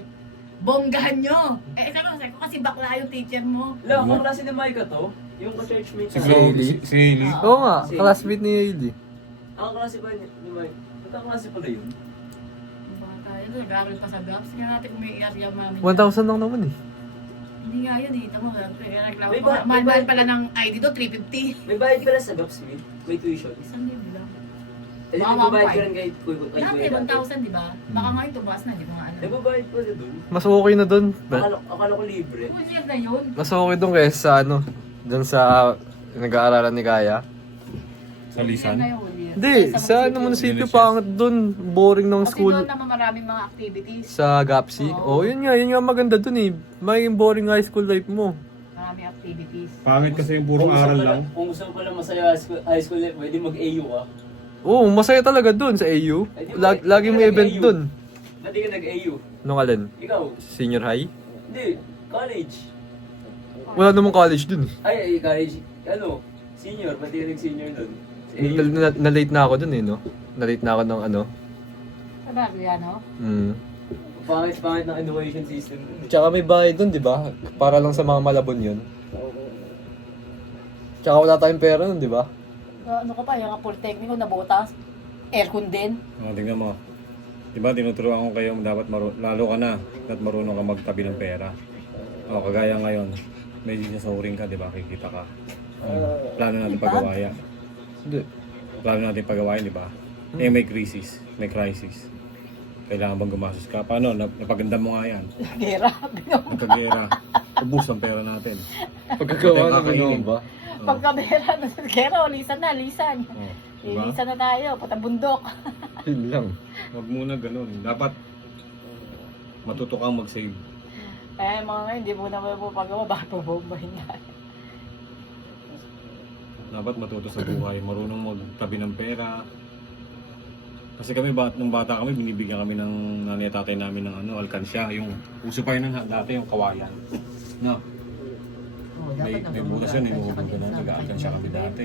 bonggahan nyo. Sabi ko kasi bakla yung teacher mo. Lang, kung klase ni Micah to, yung ka-churchmate Si ko. Hailey? Si Hailey. Oo nga, classmate ni Hailey. Ang klase ba ni Micah? Ang klase pala yun? Baka tayo doon, nag-aaral pa sa gaps. Kaya natin kung may area mami. 1,000 lang naman eh. Hindi nga yun eh. Tama, reklamo. May ba- Mahal pala ng ID do, 350. May bayad pala sa Gapsmith. May tuition. Isang libo lang. Eh, di Mga nagbabayad 1.5. ka rin kahit Dati, 1,000 di ba? Baka ngayon tumaas na, di ko nga alam. Nagbabayad pala dun. Mas okay na dun. Akala ko libre. 2 years na yun. Mas okay dun kaysa sa ano, dun sa nag-aaralan ni Kaya. Sa Lisan. Hindi, sa ano, munisipyo pangit dun. Boring ng Kasi school. doon naman maraming mga activities. Sa Gapsi. Oh, yun nga maganda dun eh. Maging boring high school life mo. Maraming activities. Pangit kasi yung puro aral lang. Kung gusto mo pala masaya high school life, pwede mag-AU ka. Oo, masaya talaga dun sa AU. Lagi may event dun. Ba't di ka nag-AU? Nung alin? Ikaw? Senior high? Hindi, college. Wala namang college dun eh. Ay, college. Ano? Senior, ba't di ka nag-senior dun? Sa AU. Na-late na ako dun eh, no? Na-late na ako ng ano. Sa bagay, ano? Pangit ng education system. Tsaka may bahay dun, di ba? Para lang sa mga malabon yun. Tsaka wala tayong pera nun, di ba? Ano ka pa, yung polytechnico na butas, aircon din. Tingnan mo. Diba, tinuturuan ko kayo dapat lalo ka na at marunong ka magtabi ng pera. Kagaya ngayon, medyo sasahurin ka, diba? Kikita ka. Plano natin pag-awaya. Hindi. Plano natin pag-awayan, diba? Eh, may crisis. Kailangan bang gumastos ka? Paano? Napaganda mo nga yan. Gera. Nagkagera. Ubus ang pera natin. Pagkagawa Pati naman ba? Pagkabera, gera, lisan. Oh, diba? Lisan na tayo, patabundok. Yun lang. Huwag muna ganun. Dapat matuto kang mag-save. Mga ngayon, hindi mo naman po pagawa, bakit po bombahin nga. Dapat matuto sa buhay. Marunong magtabi ng pera. Kasi kami, nung bata kami, binibigyan kami ng nanay at tatay namin ng alkansya. Yung uso pa yun dati, yung kawayan. No? Oh, May butas yun, inuubog ko na. Nag-alkansya kami dati.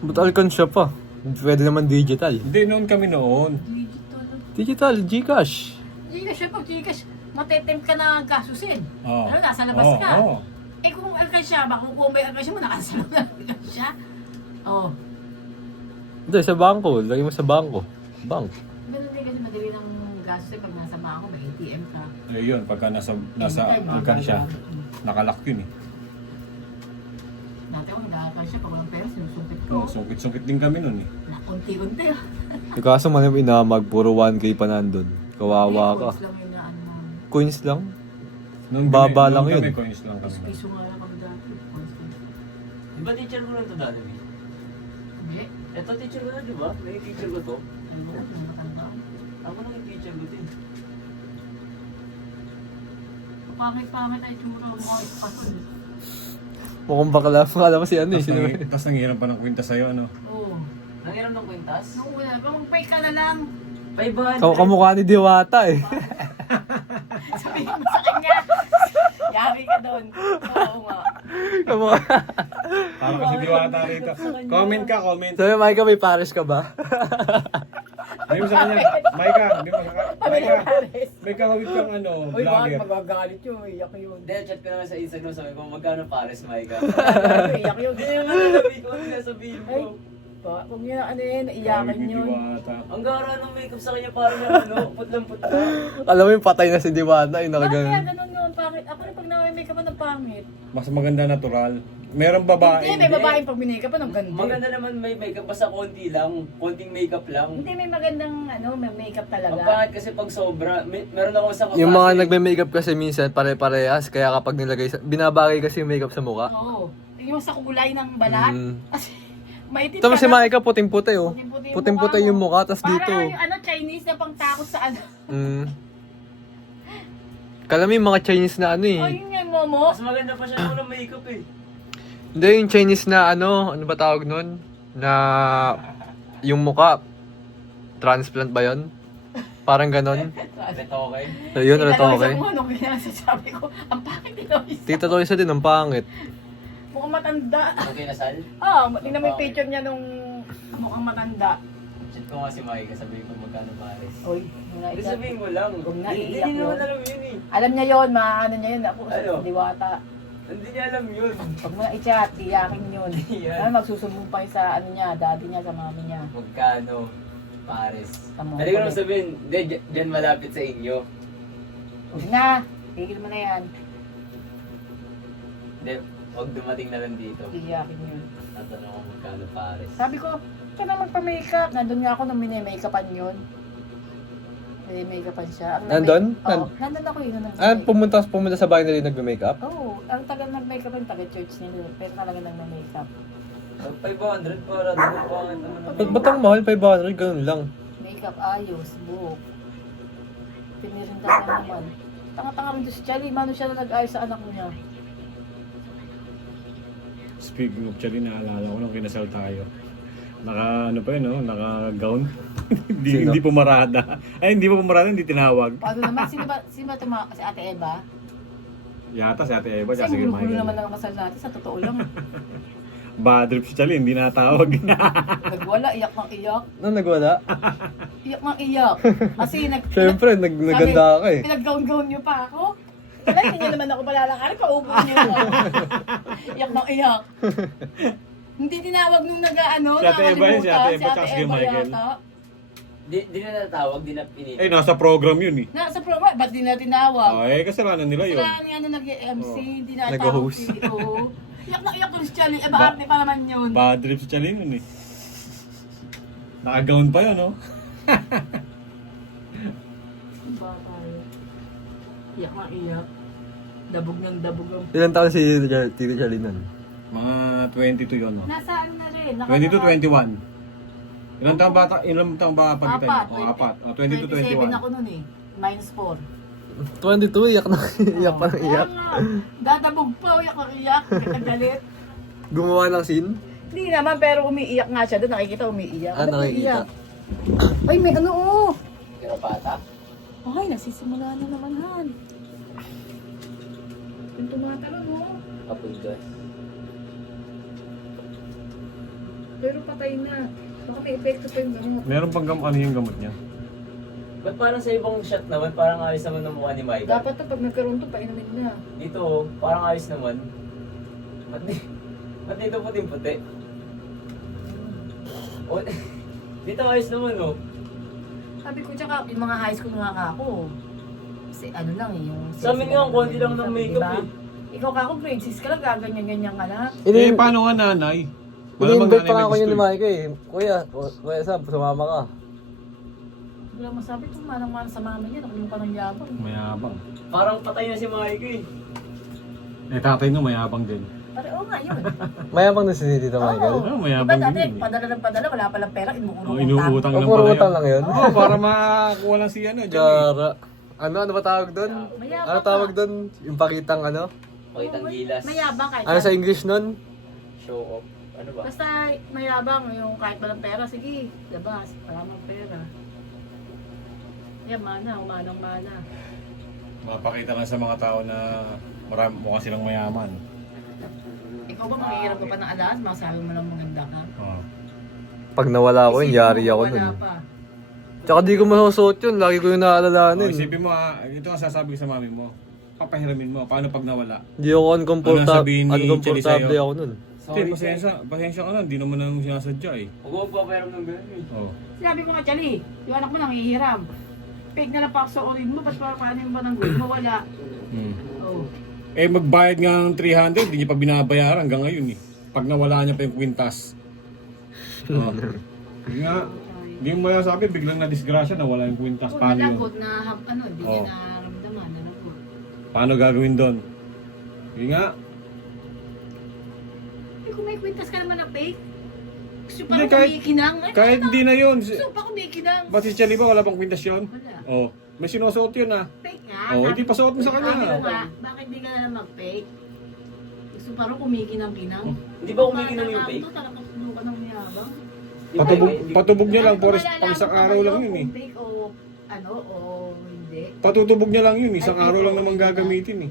Ba't alkansya pa? Pwede naman digital. Hindi, noon kami noon. Digital, Gcash. Gcash, pag Gcash, matetempt ka na gasusin. Oo. Ano, nasa labas ka. Oo. Eh kung alkansya ba, kung may alkansya mo, nakansala mo na alkansya. Oh. Hindi, sa bangko. Lagay mo sa bangko. Bank. Ganun din kasi madali ng gasusin pag nasa bangko, may ATM ka. Eh yun, pagka nasa Ay, mga alkansya, galagamit. nakalock yun eh. Dati ako nag-alkansya, pag walang pera, sinusumpit ko. Oo, sungkit-sungkit din kami noon eh. Unti-unti. E kaso man yung inamag, puro 1K pa nandun. Kawawa ka. Coins lang yun na ano. Coins lang? Noon Baba lang noon yun. Kami, coins lang kami. Piso nga lang kami dati. Coins lang. Di ba teacher ko lang to dati, Mi? Hindi. Ito teacher ko na, di ba? May teacher ko to. Ay, wala. Hindi matanda ako. Ako lang yung teacher ko din. Pangit-pangit ay tsura mo mga ispasol. Mukhang bakla. Alam mo si ano eh. Sino ba? Tapos nangiram pa ng kwinta sa'yo, ano? Oo. Nangiram ng kwintas? Nung wala pa, mag-pay ka na lang. 500. Kamukha ni Diwata eh. Sabihin mo sa kanya. Yari ka doon. Oo nga. Kamukha. Parang kasi diwata rito. Comment ka, comment. Sabi, Micah, may pares ka ba? May sa kanya, Micah, di ba? Micah, may kahawit kang ano, vlogger. magagalit yun? Iyak yun. Hindi, chat ko naman sa Instagram, sabi ko, magkano pares, Micah? Iyak yun. Hindi naman nalabi ko, hindi nasabihin Ay, ko. huwag niya ano yun, iyakan Kahawit ni yun. Diwata. Ang gara ng makeup sa kanya, parang yung ano, putlang-putla. Alam mo yung patay na si Diwata. Yung Bakit kaya nakaganon. ganun yun? Pangit. Ako rin pag nakamake up ng pangit. Mas maganda natural. Merong babae. Hindi, may babaeng pag minake up ng ganda. Maganda naman may makeup, basta konti lang, konting makeup lang. Hindi, may magandang ano, may makeup Ang talaga. pangit kasi pag sobra, meron ako sa Yung mga nagme-makeup kasi minsan pare-parehas. Kaya kapag nilagay sa... Binabagay kasi yung makeup sa mukha. Oo. Yung sa kulay ng balat. Mm. Kasi maitim Tapos ka si na. Micah puting-puti oh. Puting-puti Puting-puti yung mukha. Tapos Parang dito. yung ano, Chinese na pang takot sa ano. Mm. Kala mo yung mga Chinese na ano eh. Oh, yun yung momo. Mas maganda pa siya nung walang makeup eh. Hindi, yung Chinese na ano ba tawag nun? Na yung mukha, transplant ba yon? Parang ganon. Retoke. So yun, ano to, okay? Ano kaya sasabi ko, ang pangit ni Loisa. Tita Loisa din, ang pangit. Mukhang matanda. Okay na, Sal? Ah, tingnan mo yung picture niya nung mukhang matanda. Chat ko nga si Mike, sabihin ko magkano pares. Oy, Hindi sabihin mo lang. Huwag na, Hindi iiyak niya naman yun. alam yun eh. Alam niya yon, maano niya yun. Ako, Ano? diwata. Hindi niya alam yun. Pag mo na i-chat, iyakin yun. Iyan. Ano, magsusumbong pa yun sa ano niya, daddy niya, sa mami niya. Magkano pares. Tama. Pwede ko naman sabihin, hindi, dyan malapit sa inyo. Huwag na, tigil mo na yan. Hindi, huwag dumating na lang dito. Iyakin yun. Tatanong ko magkano pares. Sabi ko, ka na magpa-makeup. Nandun nga ako nung mini-makeupan yun. May makeupan siya. Ang Nandun? Oo, nandun ako yun. Ah, pumunta sa bahay nila yung nagme-makeup? Oo, ang tagal nag-makeup yung taga-church nila. Pero talaga nang makeup. 500 para doon pa naman. Ba't ang mahal? 500? Ganun lang. Makeup, ayos, buhok. Pinirinda na naman. Tanga-tanga rin to si Charlie. Mano siya na nag-ayos sa anak niya. Speaking of Charlie, naalala ko nung kinasal tayo. Naka ano pa yun, no? Naka-gown. Sino? hindi pumarada. Ay, hindi pa pumarada, hindi tinawag. Paano naman? Sino ba si Ate Eva? Yata si Ate Eva, Kasi sige ang gulo Michael. naman ang kasal natin. Sa totoo lang. Bad trip si Charlie, hindi natawag. Nagwala, iyak ng iyak. Ano nagwala? Iyak ng iyak. Kasi Siyempre, naganda ka eh. pinag-gown-gown niyo pa ako. Wala, hindi niya naman ako palalakari. Paupo niyo ako. Iyak ng iyak. Hindi tinawag nung nag-ano. Si Ate Eva yun, si Ate Eva, tsaka si Michael. yata. Di na natawag, di na pinili. Eh, nasa program yun eh. Nasa program, ba't di na tinawag? Eh, kasalanan nila yun. Sila nga nag-MC, hindi na Nag-host. Oo. Iyak na iyak ko si Charlie. Eh, bakit pa naman yun? Bad trip si Charlie nun eh. Naka-gown pa yun, no? Bakal. Iyak na iyak. Dabog ng dabog ang... Ilan taon si Tito Charlie nun? Mga 22 yun, no? Nasa ano na rin. 22, 21. Ilang taong ba pagitan Apat. niyo? Oh, apat. Oh, 22, 27 21. ako nun eh. -4. 22, iyak na. Iyak pa ng iyak. Dadabog pa, iyak na iyak. Nagalit. Gumawa ng scene? Hindi naman, pero umiiyak nga siya doon. Nakikita umiiyak. Ah, Ba't nakikita. umiiyak? Ay, may ano oh. Kaya bata. Ay, nagsisimula na naman han. Yung tumatalon oh. Kapag gas. Pero patay na. Baka may epekto pa yung gamot. Meron pang ano yung gamot niya? Ba't parang sa ibang shot naman, parang ayos naman ng mukha ni Michael? Dapat na pag nagkaroon to, painumin na. Dito, parang ayos naman. Ba't dito puting-puti? O, dito ayos naman, oh. Sabi ko, tsaka yung mga high school mga kako. Kasi ano lang eh, yung... Sa amin nga, ang konti lang ng makeup diba? eh. Ikaw kako, grade 6 ka lang, gaganyan-ganyan ka na. Eh, paano nga nanay? Malamang Ini-invite nanay pa may nga ako yun gusto ni eh. Mike eh. Kuya Sab, sumama ka. Wala masabi ito, manang-manang sa mama niya, nakulong ka ng yabang. Mayabang. Parang patay na si Mike eh. Eh, tatay no, mayabang din. Pare, oo nga yun. Mayabang na si Tito Michael. Oo, Diba mayabang dati, din yun eh. padala ng padala, wala palang pera, Oh, inuulong inuutang lang Puro pala utang yun. lang yun. Oo, para makakuha lang si ano, Johnny. Gara. Ano ba tawag doon? Mayabang Ano tawag doon? Yung pakitang ano? Pakitang gilas. Mayabang kahit Ano sa English nun? Show off. Ano ba? Basta mayabang yung kahit walang pera, sige, labas, wala mang pera. Yan, umanang-mana. Mapakita lang sa mga tao na marami mukha silang mayaman. Ikaw ba manghihirap ka pa ng alas, masabi mo lang maganda ka? Oo. Pag nawala ako yun, Isipin yari mo, ako wala nun. pa. Tsaka di ko masusuot yun, lagi ko yung Oh, naalalahanin. isipin mo ito ang sasabi ko sa mami mo. Papahiramin mo, paano pag nawala? Hindi ako Ano sabihin ni Chali uncomfortable sa'yo? ako nun. Hindi, pasensya ka na, hindi naman nang sinasadya eh. Huwag mo papayaram ng gano'n eh. Oh. Sinabi ko nga, Chali, yung anak mo nangihiram. Fake na lang paksuorin mo, ba't paano yung ba ng gulo? Mawala. Hmm. Oh. Eh magbayad nga ng 300, hindi niya pa binabayaran hanggang ngayon eh. Pag nawala niya pa yung kwintas. Oh. Hindi nga, hindi mo sabi, biglang na disgrasya, nawala yung kwintas. Kung Paano yun? nalagot na, hindi Oh. niya naramdaman, nalagot. Paano gagawin doon? Hindi nga, Eh, kung may kwintas ka naman na fake, gusto pa Hindi, rin kahit- kumikinang. Ay, kahit hindi na yun. gusto pa kumikinang. Ba't si Chali ba wala pang kwintas yun? Wala. Oh, may sinusuot yun ah. Fake nga. Oh, Sabi hindi ko- pa suot mo sa kanya. Sabi ko nga, bakit di ka na lang mag-fake? Gusto pa rin kumikinang-kinang. Hindi ba kumikinang yung fake? Talagang puno ka ng yabang. Patubog niya lang, Sabi ko, pang malalaman isang ko araw lang kayo yun eh. kung fake o ano, o hindi. Patutubog niya lang yun, isang Ay, araw lang oo, naman diba? gagamitin eh.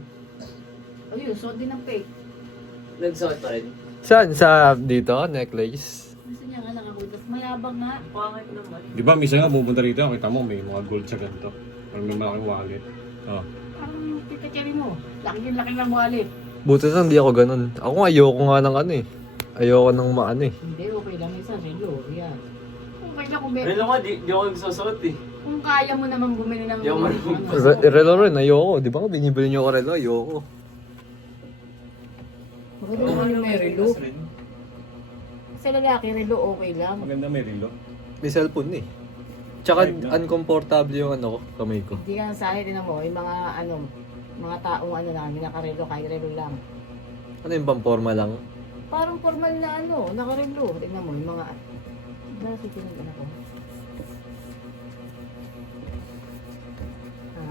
O yun, suot din ng fake. Nagsuot pa rin. Saan? Sa dito? Necklace? Gusto niya nga nakakutas. Mayabang nga. Pangit naman. Di ba, minsan nga pupunta rito, kita mo may mga gold sa ganito. Parang may malaking wallet. Oh. Parang tita-cherry mo. Laki ng wallet. Buti na hindi ako ganun. Ako nga ayoko nga ng ano eh. Ayoko ng maano eh. Hindi, okay lang. Isa, relo. Yan. Okay lang kung, Pero nga, di ako nagsusuot eh. kung kaya mo naman bumili ng... Di ako marunong Relo rin, ayoko. Di ba nga binibili niyo ako relo? Ayoko. Maganda naman yung may relo. Sa lalaki, relo okay lang. Maganda may relo. May cellphone eh. Tsaka Right na. uncomfortable yung ano ko, kamay ko. Hindi ka sa akin, mo, yung mga mga taong namin nakarelo, kahit relo lang. Ano yung pamporma lang? Parang formal na nakarelo. Tingnan mo, yung mga... Dahil si tinagin ako.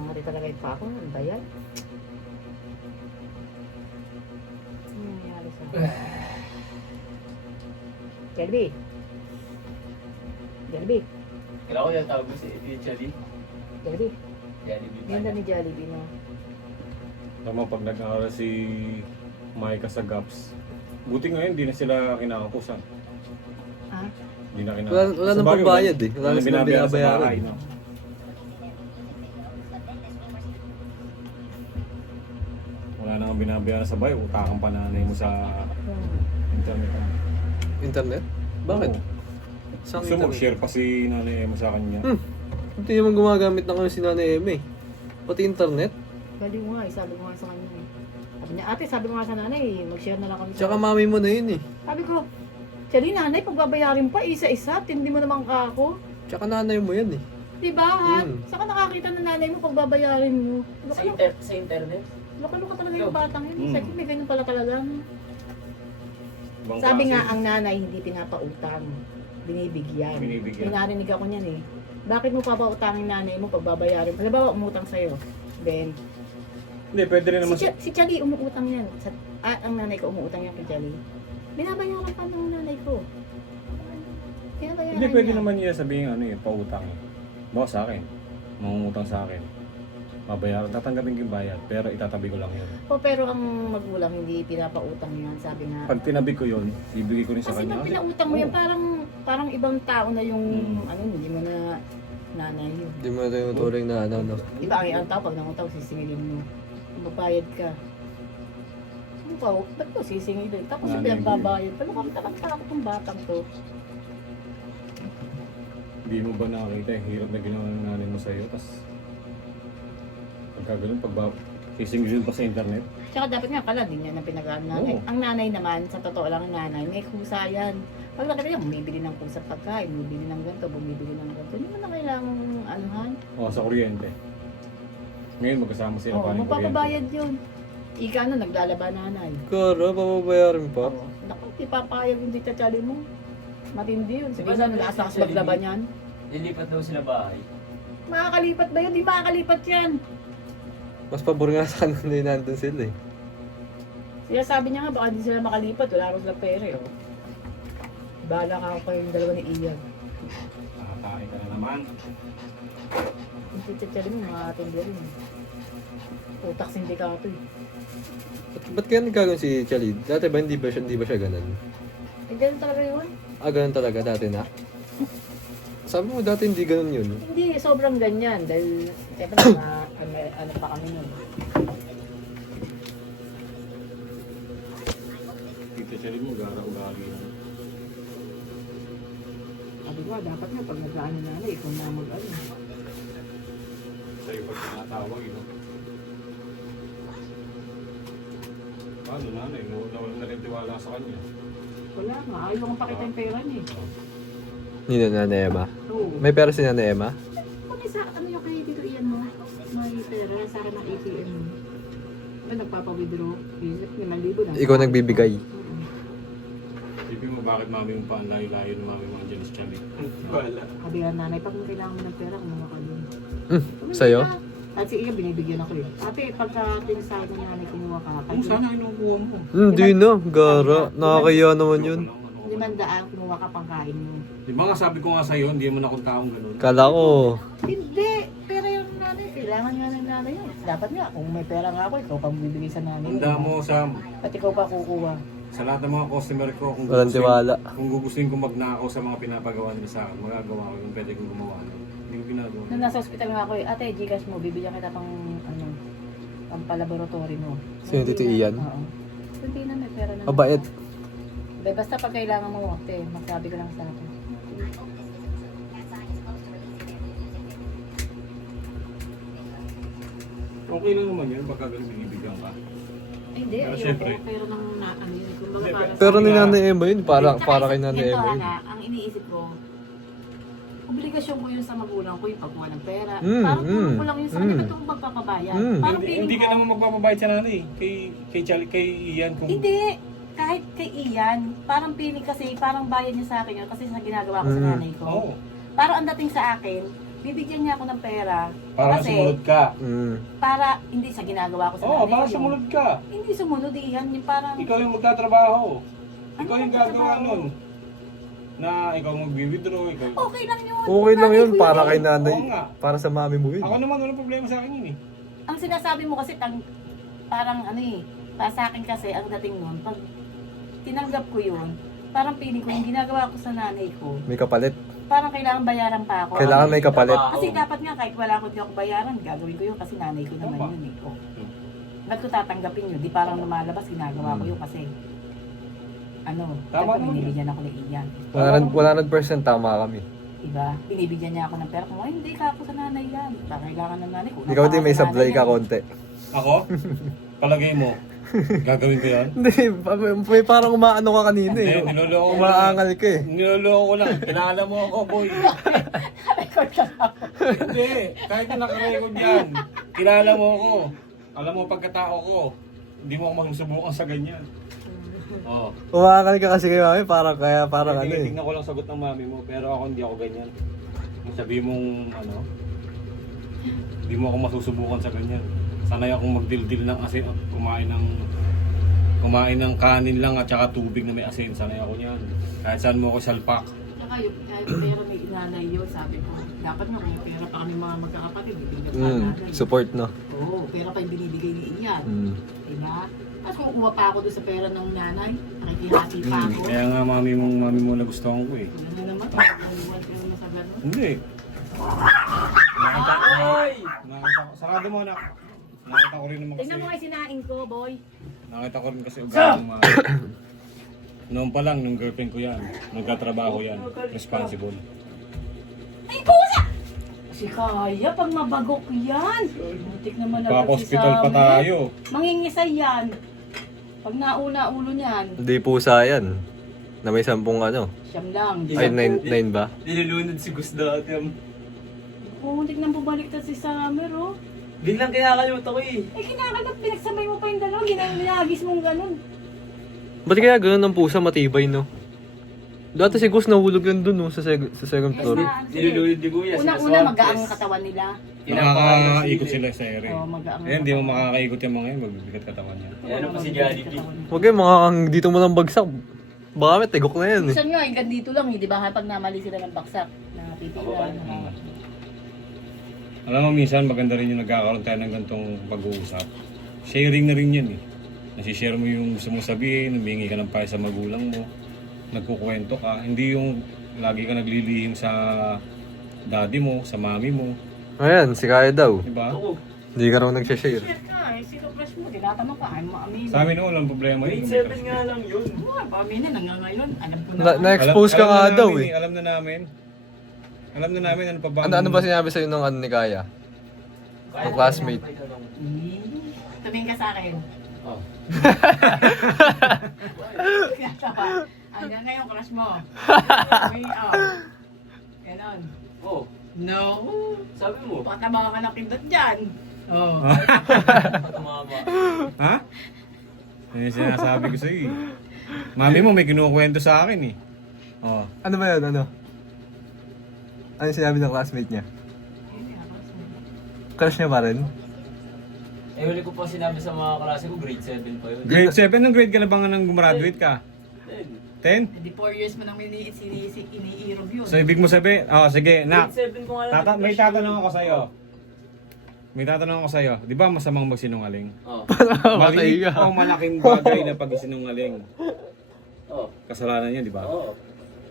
Hindi talaga yung pa ako. Ano ba yan? Ano nangyayari sa akin? Gelby! Gelby! Kailangan ko yung tawag mo si Chali. Gelby! Jollibee. Ganda ni Jollibee na. Tama pag nag-aaral si Micah sa GAPS. Buti ngayon, hindi na sila kinakakusan. Ha? Hindi na Wala nang pambayad eh. Wala na silang binabayaran sa binabayaran. bahay, no? Wala nang binabayaran sa bahay, utakang pananay mo sa internet. Internet? Bakit? Oo. Saan Gusto mo, internet? share pa si nanay mo sa kanya. Hindi naman gumagamit na kami si Nanay Eme. Pati internet. Galing mo nga, sabi ko nga sa kanya. Sabi niya, ate, sabi ko nga sa nanay, mag-share na lang kami. Tsaka mami mo na yun eh. Sabi ko, Chali, nanay, pagbabayarin pa, isa-isa, tindi mo naman ka ako. Tsaka nanay mo yan eh. Diba, ha? Mm. Saka nakakita ng nanay mo pagbabayarin mo. Sa internet? Loko-loko talaga yung batang yun. Sabi ko, may ganyan pala talaga. Ibang Sabi klase. nga, ang nanay hindi pinapautang. Binibigyan. Binibigyan. May narinig ako niyan eh. Bakit mo papautangin nanay mo pagbabayarin? Halimbawa, umutang sa'yo. Ben, Hindi, pwede rin naman si Chali umuutang yan. Ang nanay ko umuutang yan kay Chali. Binabayaran pa ng nanay ko. Binabayaran Hindi, pwede naman niya sabihin ano eh, pautang. Bawa sa akin, mangungutang sa akin. Mabayaran, tatanggapin ko yung bayad, pero itatabi ko lang yun. O pero ang magulang hindi pinapautang yan, sabi nga. Pag tinabi ko yun, ibigay ko rin sa Kasi kanya. pag pinautang mo yan, Oo. parang ibang tao na yung, ano, hindi mo na nanay yun. Hindi mo ito yung turing na ano, no? Di ba ang tao, pag nangutang, sisingilin mo. Kung magbayad ka. Ano pa, ba't ko sisingilin? Tapos yung Nanay mo pinagbabayad. Pero kung takot itong batang to. Hindi mo ba nakakita yung hirap na ginawa ng nanay mo sa'yo, tapos pagka ganun, sisingilin pa sa internet? Tsaka dapat nga pala, din yan ang pinag-ano nanay. Oo. Ang nanay naman, sa totoo lang ang nanay, may kusa yan. Pag nakita niya, bumibili ng kusa pagkain, bumibili ng ganito, bumibili ng ganito. Hindi mo na kailangan anuhan. O, sa kuryente. Ngayon, magkasama sila Oo, pa ng magpapabayad yun. Ika na, naglalaba nanay. Kara, papabayaran pa. Oo. Naku, ipapayag yung tita Chali mo. Matindi yun. Sige Diba na, sabi lakas ni Tita maglaba Chali, niyan. Lilipat daw sila bahay. Makakalipat ba yun? Di makakalipat yan. Mas pabor nga sa kanila na nandun sila eh. Kaya sabi niya nga, baka di sila makalipat. Wala rin silang pera. Oh. Bahala ka ako yung dalawa ni Ian. Nakakain ka na naman. Yung tita Chali mo, makakatindi rin. Utak sindikato eh. Ba't kaya nagkaganon si Chalid? Dati ba hindi ba siya ganun? Eh, ganun talaga yun. Ah, ganun talaga dati na? Sabi mo dati hindi ganun yun. Hindi, sobrang ganyan. Dahil, siyempre, ano pa kami nun. Tita Chari mo, gara-ugali lang. Sabi ko, dapat nga pag nag-ano nanay, ikaw na mag-ano. Sa'yo pag tinatawag, yun. Paano nanay? Nawalan na rin tiwala sa kanya. Wala nga, ayaw kong pakita yung pera niya eh. Ni Nanay Emma. Oo. May pera si Nanay Emma? Kung isa, ano yung kay Tito Ian mo? May pera sa akin ng ATM mo. Ba, nagpapa-withdraw? 5,000 na. Ikaw nagbibigay. Isipin mo bakit mami mo pa ang layo-layo ng mami mo andyan si Chari. Wala. Sabi nga nanay, pag kailangan mo ng pera, kumuha ka doon. Sa'yo? At si Ian, binibigyan ako eh. Ate, pagka tinisabi ng nanay, kumuha ka. Kung sana kinukuha mo. Hindi na, gara. Nakakaya naman yun. 500, kumuha ka pang kain mo. Di ba nga sabi ko nga sa'yo, hindi mo na akong taong ganun. Kala ko, Hindi, pera yung nanay. Kailangan nga ng nanay yun. Dapat nga, kung may pera nga ako, ikaw pa bibigay sa nanay. Handa mo, Sam. At ikaw pa kukuha. Sa lahat ng mga customer ko, kung walang tiwala. kung gugustuhin ko magnakaw sa mga pinapagawa nila sa akin, magagawa ko yung pwede kong gumawa. Hindi ko ginagawa. Nung nasa ospital nga ako eh, ate, Gcash mo, bibigyan kita pang, ano, pang palaboratory mo. Sino, Tito Ian? Oo. Hindi na, may pera na. mabait. Be, basta pag kailangan mo, ate, magsabi ka lang sa akin. Okay lang naman yun, baka ganun binibigyan ka. Ay, hindi, Pero ayoko. syempre. Pero nang ano yun, kumbaga Hindi, para Pero sa ni Sabi nga- Nanay Emma yun, para kay Nanay Ito, Emma yun. Ana, ang iniisip ko, obligasyon ko yun sa magulang ko yung pagkuha ng pera. Mm, Parang tulong mm, ko lang yun sa kanila, mm. ba't ako magpapabayad? Mm. Parang Hindi, feeling hindi ka ko, naman magpapabayad sa nanay. Kay Chari, kay Ian kung... hindi. Kahit kay Ian, parang feeling kasi, parang bayad niya sa akin yun kasi sa ginagawa ko sa Mm. nanay ko. Oo. Parang ang dating sa akin, bibigyan niya ako ng pera. Para kasi, sumunod ka. para, hindi sa ginagawa ko sa Oo, nanay para ko. sumunod ka. Hindi sumunod, Ian. Yung parang, Ikaw yung magtatrabaho. Ano Ikaw yung magtatrabaho? gagawa nun. Na ikaw mag-withdraw, ikaw... okay lang yun. Okay lang Nanay yun, ko para kay Nanay. Oo nga. Para sa mami mo yun. Ako naman, walang problema sa akin yun eh. Ang sinasabi mo kasi, parang ano eh, para sa akin kasi, ang dating nun, pag tinanggap ko yun, parang feeling ko, yung ginagawa ko sa nanay ko, May kapalit. parang kailangan bayaran pa ako. Kailangan may kapalit. Kasi dapat nga, kahit wala ko di ako bayaran, gagawin ko yun kasi nanay ko naman Tama. yun eh. Oh. Ba't ko tatanggapin yun? Di parang lumalabas, ginagawa ko yun kasi, ano, Tama dapat naman binibigyan ako ng Ian. 100% tama kami. Diba? Binibigyan niya ako ng pera. Kung ay, hindi ka ako sa nanay yan. Kailangan ng nanay ko. Ikaw din may sablay ka konti. Ako? Palagay mo, gagawin ko yan? Hindi, may parang umaano ka kanina eh. Hindi, niloloko ko lang. Umaangal ka eh. Niloloko ko lang. Kilala mo ako, boy. Record ka lang. Hindi, kahit na nakarecord yan. Kilala mo ako. Alam mo pagkatao ko. Hindi mo ako masusubukan sa ganyan. Oo. Umaangal ka kasi kay mami, parang ano eh. Tingnan ko lang sagot ng mami mo, pero ako hindi ako ganyan. Kung sabi mong ano, hindi mo ako masusubukan sa ganyan. Sanay akong magdildil ng asin at kumain ng kanin lang at saka tubig na may asin. Sanay ako niyan. Kahit saan mo ako salpak. Saka yung pera may inanay yun, sabi ko. Dapat nga kung pera pa kami mga magkakapatid, bibigyan pa natin. Support, no? Oo, pera pa yung binibigay ni Inyan. Diba? Tapos kung kuha pa ako doon sa pera ng nanay, nakikihati pa ako. Kaya nga mami mo nagustuhan ko eh. Ano naman, iwan ka naman sa gano'n. Hindi. Nakita ko. Sarado mo anak. Nakita ko rin naman kasi. Tingnan mo kayo sinaing ko, boy. Nakita ko rin kasi ugali ng mga... Noon pa lang, nung girlfriend ko yan. Nagkatrabaho yan. Responsible. Ay, pusa! Si Kaya, pag mabagok yan. Muntik naman na Pa-hospital pa tayo. Mangingisay yan. Pag nauna ulo niyan, Hindi pusa yan. Na may 10 ano. siyam lang. Ay, 9 ba? Nilulunod si Gus dati. Muntik nang bumaliktad si Summer, oh. Biglang kinakalimutan ko eh. Eh, kinakalat, pinagsamay mo pa yung dalawa, ginagis mong ganun. Ba't kaya ganun ng pusa matibay, no? Dati si Gus nahulog yan dun, no? Sa second floor. Nilulunod ni Kuya. Una-una, magaang ang katawan nila. Nakakaikot sila sa ere. Oo, magaang ang Eh, hindi mo katawan. makakaikot yung mga yun. Magbibigat katawan niya. Ano pa si Jollibee? Huwag kayo, dito mo lang bagsak. Baka may tigok na yan, eh. Minsan nga, hanggang dito lang, di ba? Pag namali sila ng baksak, napipila. Alam mo, minsan maganda rin yung nagkakaroon tayo ng ganitong pag-uusap. Sharing na rin yan eh. Nasishare mo yung gusto mong sabihin, humingi ka ng payo sa magulang mo, nagkukwento ka. Hindi yung lagi ka naglilihim sa daddy mo, sa mami mo. Ayan, si Kaya daw. Diba? Oo. Hindi ka raw nagsashare. Shit ka, eh, sino crush mo? Tinatama ka, ay maamin. Sa amin walang problema Grade yun. 7 nga lang yun. Pamina na nga ngayon, alam ko na. Na-expose ka nga daw, eh. Alam na namin. Alam na namin ano pa ba? Ano ba sinabi sa'yo ng ano ni Kaya? Ang classmate. Tumingin ka sa akin. Oh. Hanggang ngayon, crush mo. Uy, ganon. Oh. No. Sabi mo. Patama ka ng pindot dyan. Oh. Tumama. Ha? Yan yung sinasabi ko sa'yo eh. Mami mo may kinukwento sa akin eh. Oh. Ano ba yun? Ano? Ano yung sinabi ng classmate niya? Crush niya pa rin? Eh, huli ko pa sinabi sa mga klase ko, grade 7 pa yun. Grade 7 ng grade ka na ba nga nang gumraduate ka? 10? Hindi 4 years mo nang ini-i-review yun. So ibig mo sabihin, sige, nak. Grade 7 ko nga lang. May tatanong ako sa'yo. May tatanong ako sa'yo. Di ba masamang magsinungaling? Oh. Maliit o malaking bagay na pag-sinungaling. Oh. Kasalanan yun, di ba? Oo.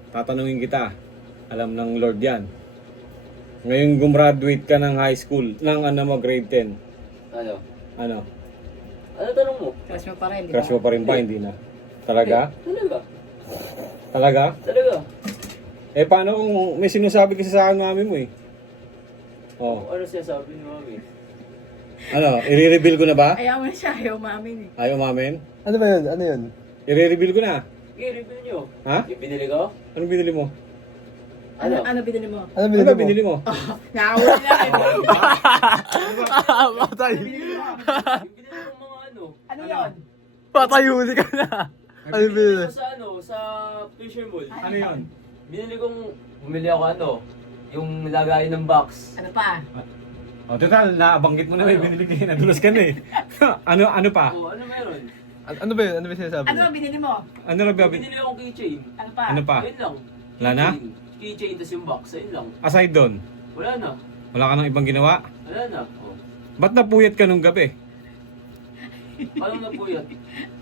Tatanungin kita. Alam ng Lord yan. Ngayon gumraduate ka ng high school, ng grade 10. Ano? Ano? Ano tanong mo? Crush mo pa rin, di ba? Crush mo pa rin ba? Hindi na. Talaga? Talaga? Talaga? Talaga? Eh paano kung may sinasabi kasi sa akin mami mo eh? Oh. Ano siya sabi ni Mami? Ano? I-reveal ko na ba? Ayaw mo na siya, ayaw mamin eh. Ayaw mamin? Ano ba yun? Ano yun? I-reveal ko na. I-review nyo. Ha? Yung binili ko? Anong binili mo? Ano binili mo? Ano Ano ba binili mo? Nakawala na rin. Patay! Yung binili ko mga ano. Ano yun? Patay, huli ka na! Ano Binili binili? ko sa sa Fisher Mall. Ano yun? Binili kong, bumili ako yung lagayin ng box. Ano pa? Oh, total, nabanggit mo na may binili kayo. Nadulas ka na eh. ano pa? Oh, ano meron? Ano ba yun? Ano ba yung sinasabi Ano niya? ang binili mo? Ano na ba? Binili akong keychain. Ano pa? Ano pa? Ayun lang. Wala na? Keychain, tas yung box. Ayun lang. Aside doon, Wala na. wala ka nang ibang ginawa? Wala na. Oh. Ba't napuyat ka nung gabi? Paano na po yan?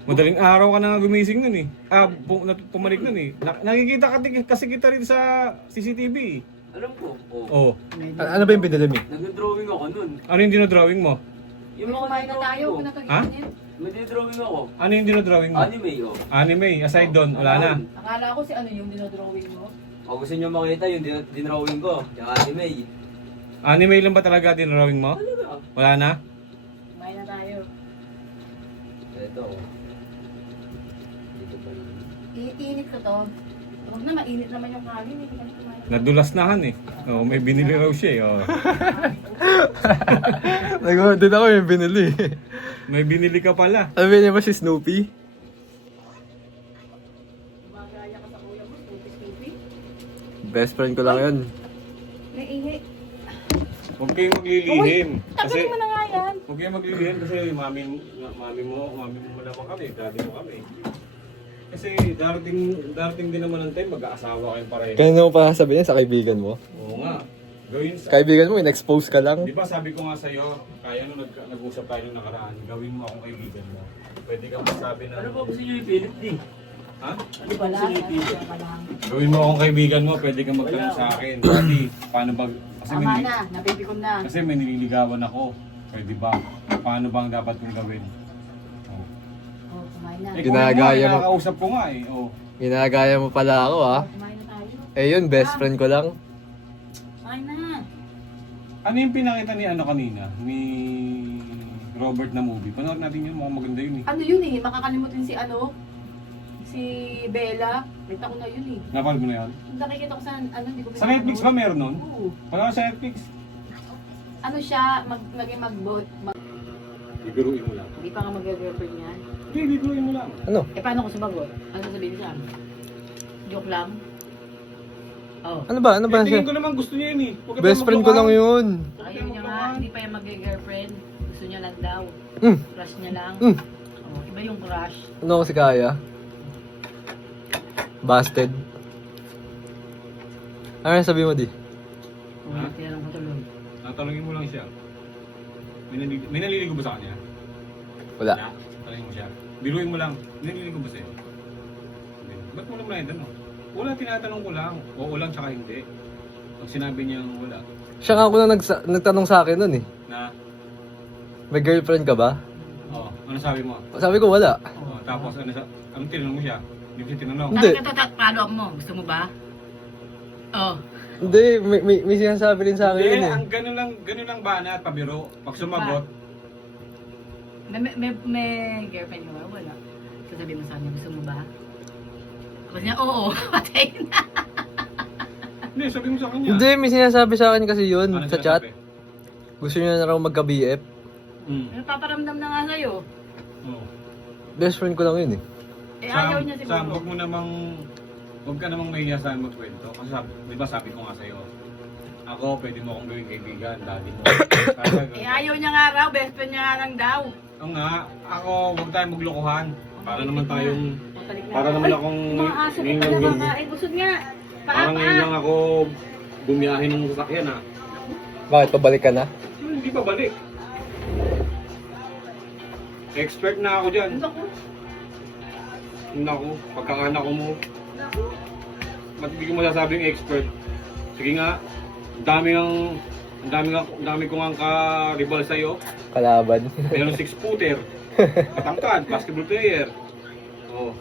Madaling araw ka na nga gumising nun eh. Pumalik nun eh. Nakikita ka kasi kita rin sa CCTV. Alam ko. Oh. Oh. Ano ba yung binili mo? Nag-drawing ako nun. Ano yung dinodrawing mo? Yung mga Kumain na tayo, ko. kung na to Ha? ganyan. Mag-drawing ako. Ano yung dinodrawing mo? Anime, oh. Anime. Aside doon, wala na. Akala ko si ano yung dinodrawing mo. Kung gusto nyo makita yung dinrawing ko, yung anime. Anime lang ba talaga dinodrawing mo? Talaga. Wala na? Kumain na tayo. Ito, oh. Dito pa yun. Iinit ko to. Huwag na, mainit naman yung kanin. Hindi ka na kumain. Nadulasnahan eh. Oh, may binili raw siya eh. Oh. Din ako yung binili. May binili ka pala. Ano binili mo si Snoopy? Magaya ka sa kuya mo, stupid. Best friend ko lang yun. Naihi. Huwag kayong maglilihim. Kasi, Tagalin mo na nga yan. huwag kayong maglilihim kasi mami mo naman kami. Daddy mo kami. Kasi darating din naman ng time, mag-aasawa kayong pareho. Kanina mo pa sabihin sa kaibigan mo? Oo nga. Gawin sa... Kaibigan mo, in-expose ka lang. Di ba sabi ko nga sa'yo, kaya nung nag-usap tayo nung nakaraan, gawin mo akong kaibigan mo. Pwede kang magsabi na... Ano ba gusto nyo ipilit di? Ha? Ano ba gusto nyo ipilit? Gawin mo akong kaibigan mo, pwede kang magtanong sa akin. Daddy, paano ba... Tama na, napipikon na. Kasi may nililigawan ako. Pwede ba? Paano bang dapat kong gawin? Oh. Oh, kumain na. Eh, Ginagaya mo. Nakakausap ko nga eh. Oh. Ginagaya mo pala ako ha. Kumain na tayo. Eh yun, best friend ko lang. Kumain na. Ano yung pinakita ni ano kanina? Ni Robert na movie. Panood natin yun, mukhang maganda yun eh. Ano yun eh, makakalimutin si ano? Si Bella. Kita ko na yun eh. Napanood mo na yun? Nakikita ko sa ano, hindi ko Sa Netflix ba meron nun? Oo. Panood sa Netflix? Ano siya, naging Ibiruin mo lang. hindi pa nga mag-girlfriend yan. Hindi, ibiruin mo lang. Ano? Eh paano ko sumagot? Ano sasabihin sa amin? Joke lang? Oh. Ano ba? Ano ba Eh, tingin siya? ko naman gusto niya yun eh. Huwag ka Best tayong friend ko lang maglokohan. yun. Ayaw niya nga, hindi pa yung mag-girlfriend. Gusto niya lang daw. Mm. Crush niya lang. Mm. Oh, iba yung crush. Ano kasi kaya? Busted. Ano sabi mo di? Oh, Ha? tinanong ko tuloy. Tatanungin mo lang siya. May naliligo ba sa kanya? Wala. Tanungin mo siya. Biruin mo lang. May naliligo ba sa'yo? Hindi. Ba't mo naman na tanong? Wala, tinatanong ko lang. Oo lang tsaka hindi. Pag sinabi niya wala, Siya nga ako na nagtanong sa akin nun eh. na, May girlfriend ka ba? oh, ano sabi mo? Sabi ko wala. Oh, tapos ano tinanong mo siya? Hindi mo siya tinanong. Hindi. Follow up mo. Gusto mo ba? Oh. Hindi, may sinasabi rin sa akin Hindi, yun eh. ang ganun lang ba na at pabiro? Pag sumagot, May girlfriend ka ba? Wala. Sasabihin mo sa kanya, gusto mo ba? Kasi niya, oo. Patay na. hindi, sabi mo sa kanya. Hindi, may sinasabi sa akin kasi yun Ano sa chat. sinasabi? Gusto niya na raw magka-BF. Paparamdam na nga sa'yo. Oh. Best friend ko lang yun eh. Eh, ayaw niya siguro. Sam, huwag ka namang mahiya sa akin magkwento. Kasi di ba sabi ko nga sa'yo, ako, pwede mo akong gawing kaibigan, daddy mo. Eh, ayaw niya nga raw. Best friend niya nga lang daw. Oo nga, ako, huwag tayong maglokohan. Para naman tayong, Patalik na. para naman Ay, akong, yung mga aso ko ngayon pala lang- makain. Busog nga. parang ngayon lang ako bumiyahin ng sasakyan ha. Bakit? Pabalik ka na? Hindi pa balik. Expert na ako dyan. Naku, pagkakanak ko mo. Ba't hindi ko masasabing expert? Sige nga, ang dami ko nga ka-rival sa'yo. Kalaban. Meron 6-footer, katangkad, basketball player. Oh.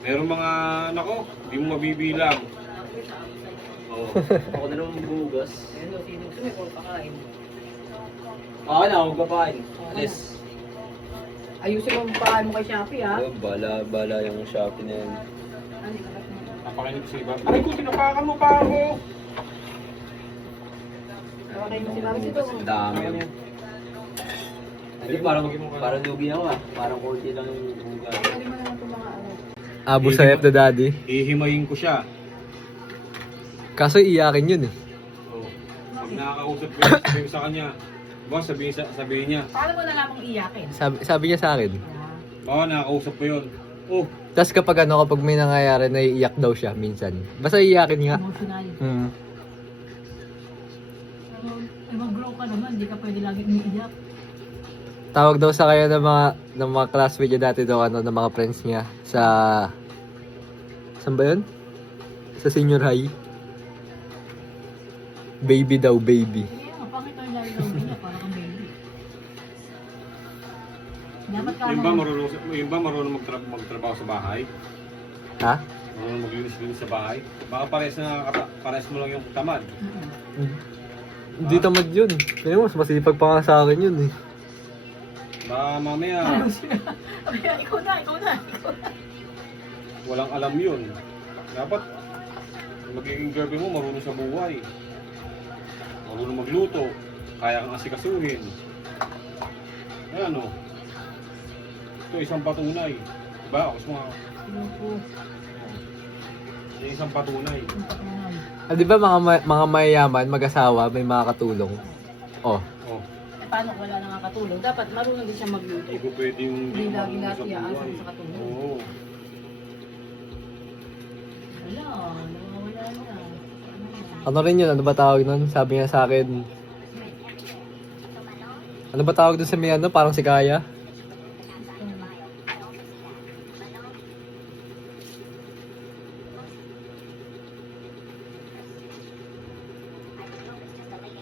Meron mga, nako, hindi mo mabibilang. Oh. Ako na naman bugas. Sino gusto mo ikaw pakain? Ako na, huwag papain. Alis. Ayusin mo ang pakain mo kay Shopee ha. Bala yung Shopee na yun. Ano ka ba? Napakinig ko sa iba. Ay ko, tinapakan mo pa ako. Tawagay mo si Mami dito. Dami. Hindi, parang lugi ako ah. Parang konti lang yung bugas. Tawagay mo naman itong mga ano. Abo sa F the daddy. Hihimayin ko siya. Kaso iyakin yun eh. Oh. Pag nakakausap ko yun, sabihin ko sa kanya. Boss, sabihin niya. Paano mo nalamang iyakin? Sabi niya sa akin. Baka nakakausap ko yun. Oh, Tapos kapag may nangyayari na iiyak daw siya minsan. Basta iyakin nga. Emotional. Hmm. Pero, mag-grow ka naman, hindi ka pwede lagi umiiyak. Tawag daw sa kanya ng mga classmate niya dati daw ng mga friends niya sa saan ba yun? Sa senior high. Baby daw, baby. Kaya nga, pangit tayo lagi daw umiiyak, parang kang baby. Dapat ka yung ba marunong magtrabaho sa bahay? Ha? Marunong maglinis-linis sa bahay? Baka pares mo lang yung tamad. Hindi tamad yun. Kaya mas masipag pa nga sa akin yun eh. Baka mamaya, Ikaw na. walang alam yun. Dapat, magiging girlfriend mo marunong sa buhay. Marunong magluto. Kaya kang asikasuhin. Ayan o. Ito isang patunay. Diba? Gusto mo yung isang patunay. Ah, di ba mga mayayaman, mag-asawa, may makakatulong? Oh. Oh, Eh, paano kung wala nang katulong? Dapat marunong din siya magluto. hindi ko pwede yung Hindi marunong lagi sa iaasan buhay. sa katulong. Oo. Ano rin yun? Ano ba tawag nun? Sabi niya sa akin. Ano ba tawag dun sa may ano? Parang si Kaya?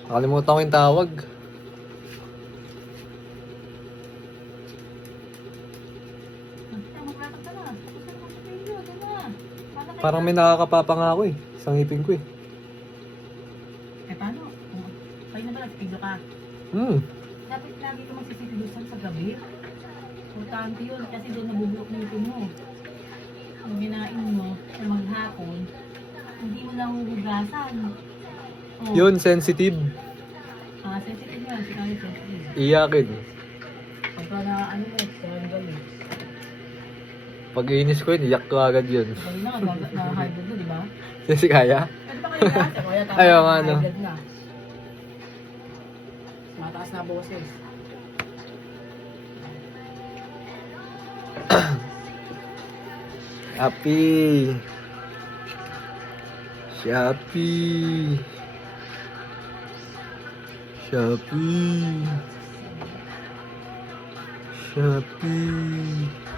Nakalimutan ko yung tawag. Parang may nakakapapa nga ako eh. Sa ngipin ko eh. Eh paano? Kayo na ba nagpiglo ka? Dapat lagi ka magsisitilusan sa gabi. Importante yun kasi doon nabubulok ng ipin mo. Kung ginain mo sa maghapon, hindi mo lang huhugasan. Oh. Yun, sensitive. Sensitive yun. Sinali sensitive. Iyakin. Pagka na ano mo, saranggal eh. Pag inis ko yun, iyak ko agad yun. Kaya na high blood na, di ba? Yan si Kaya? Pwede pa kayo nasa? Kaya tama Ayaw na, nga, high no. blood na. Mataas na boses. Shopee. Shopee. Shopee. Shopee.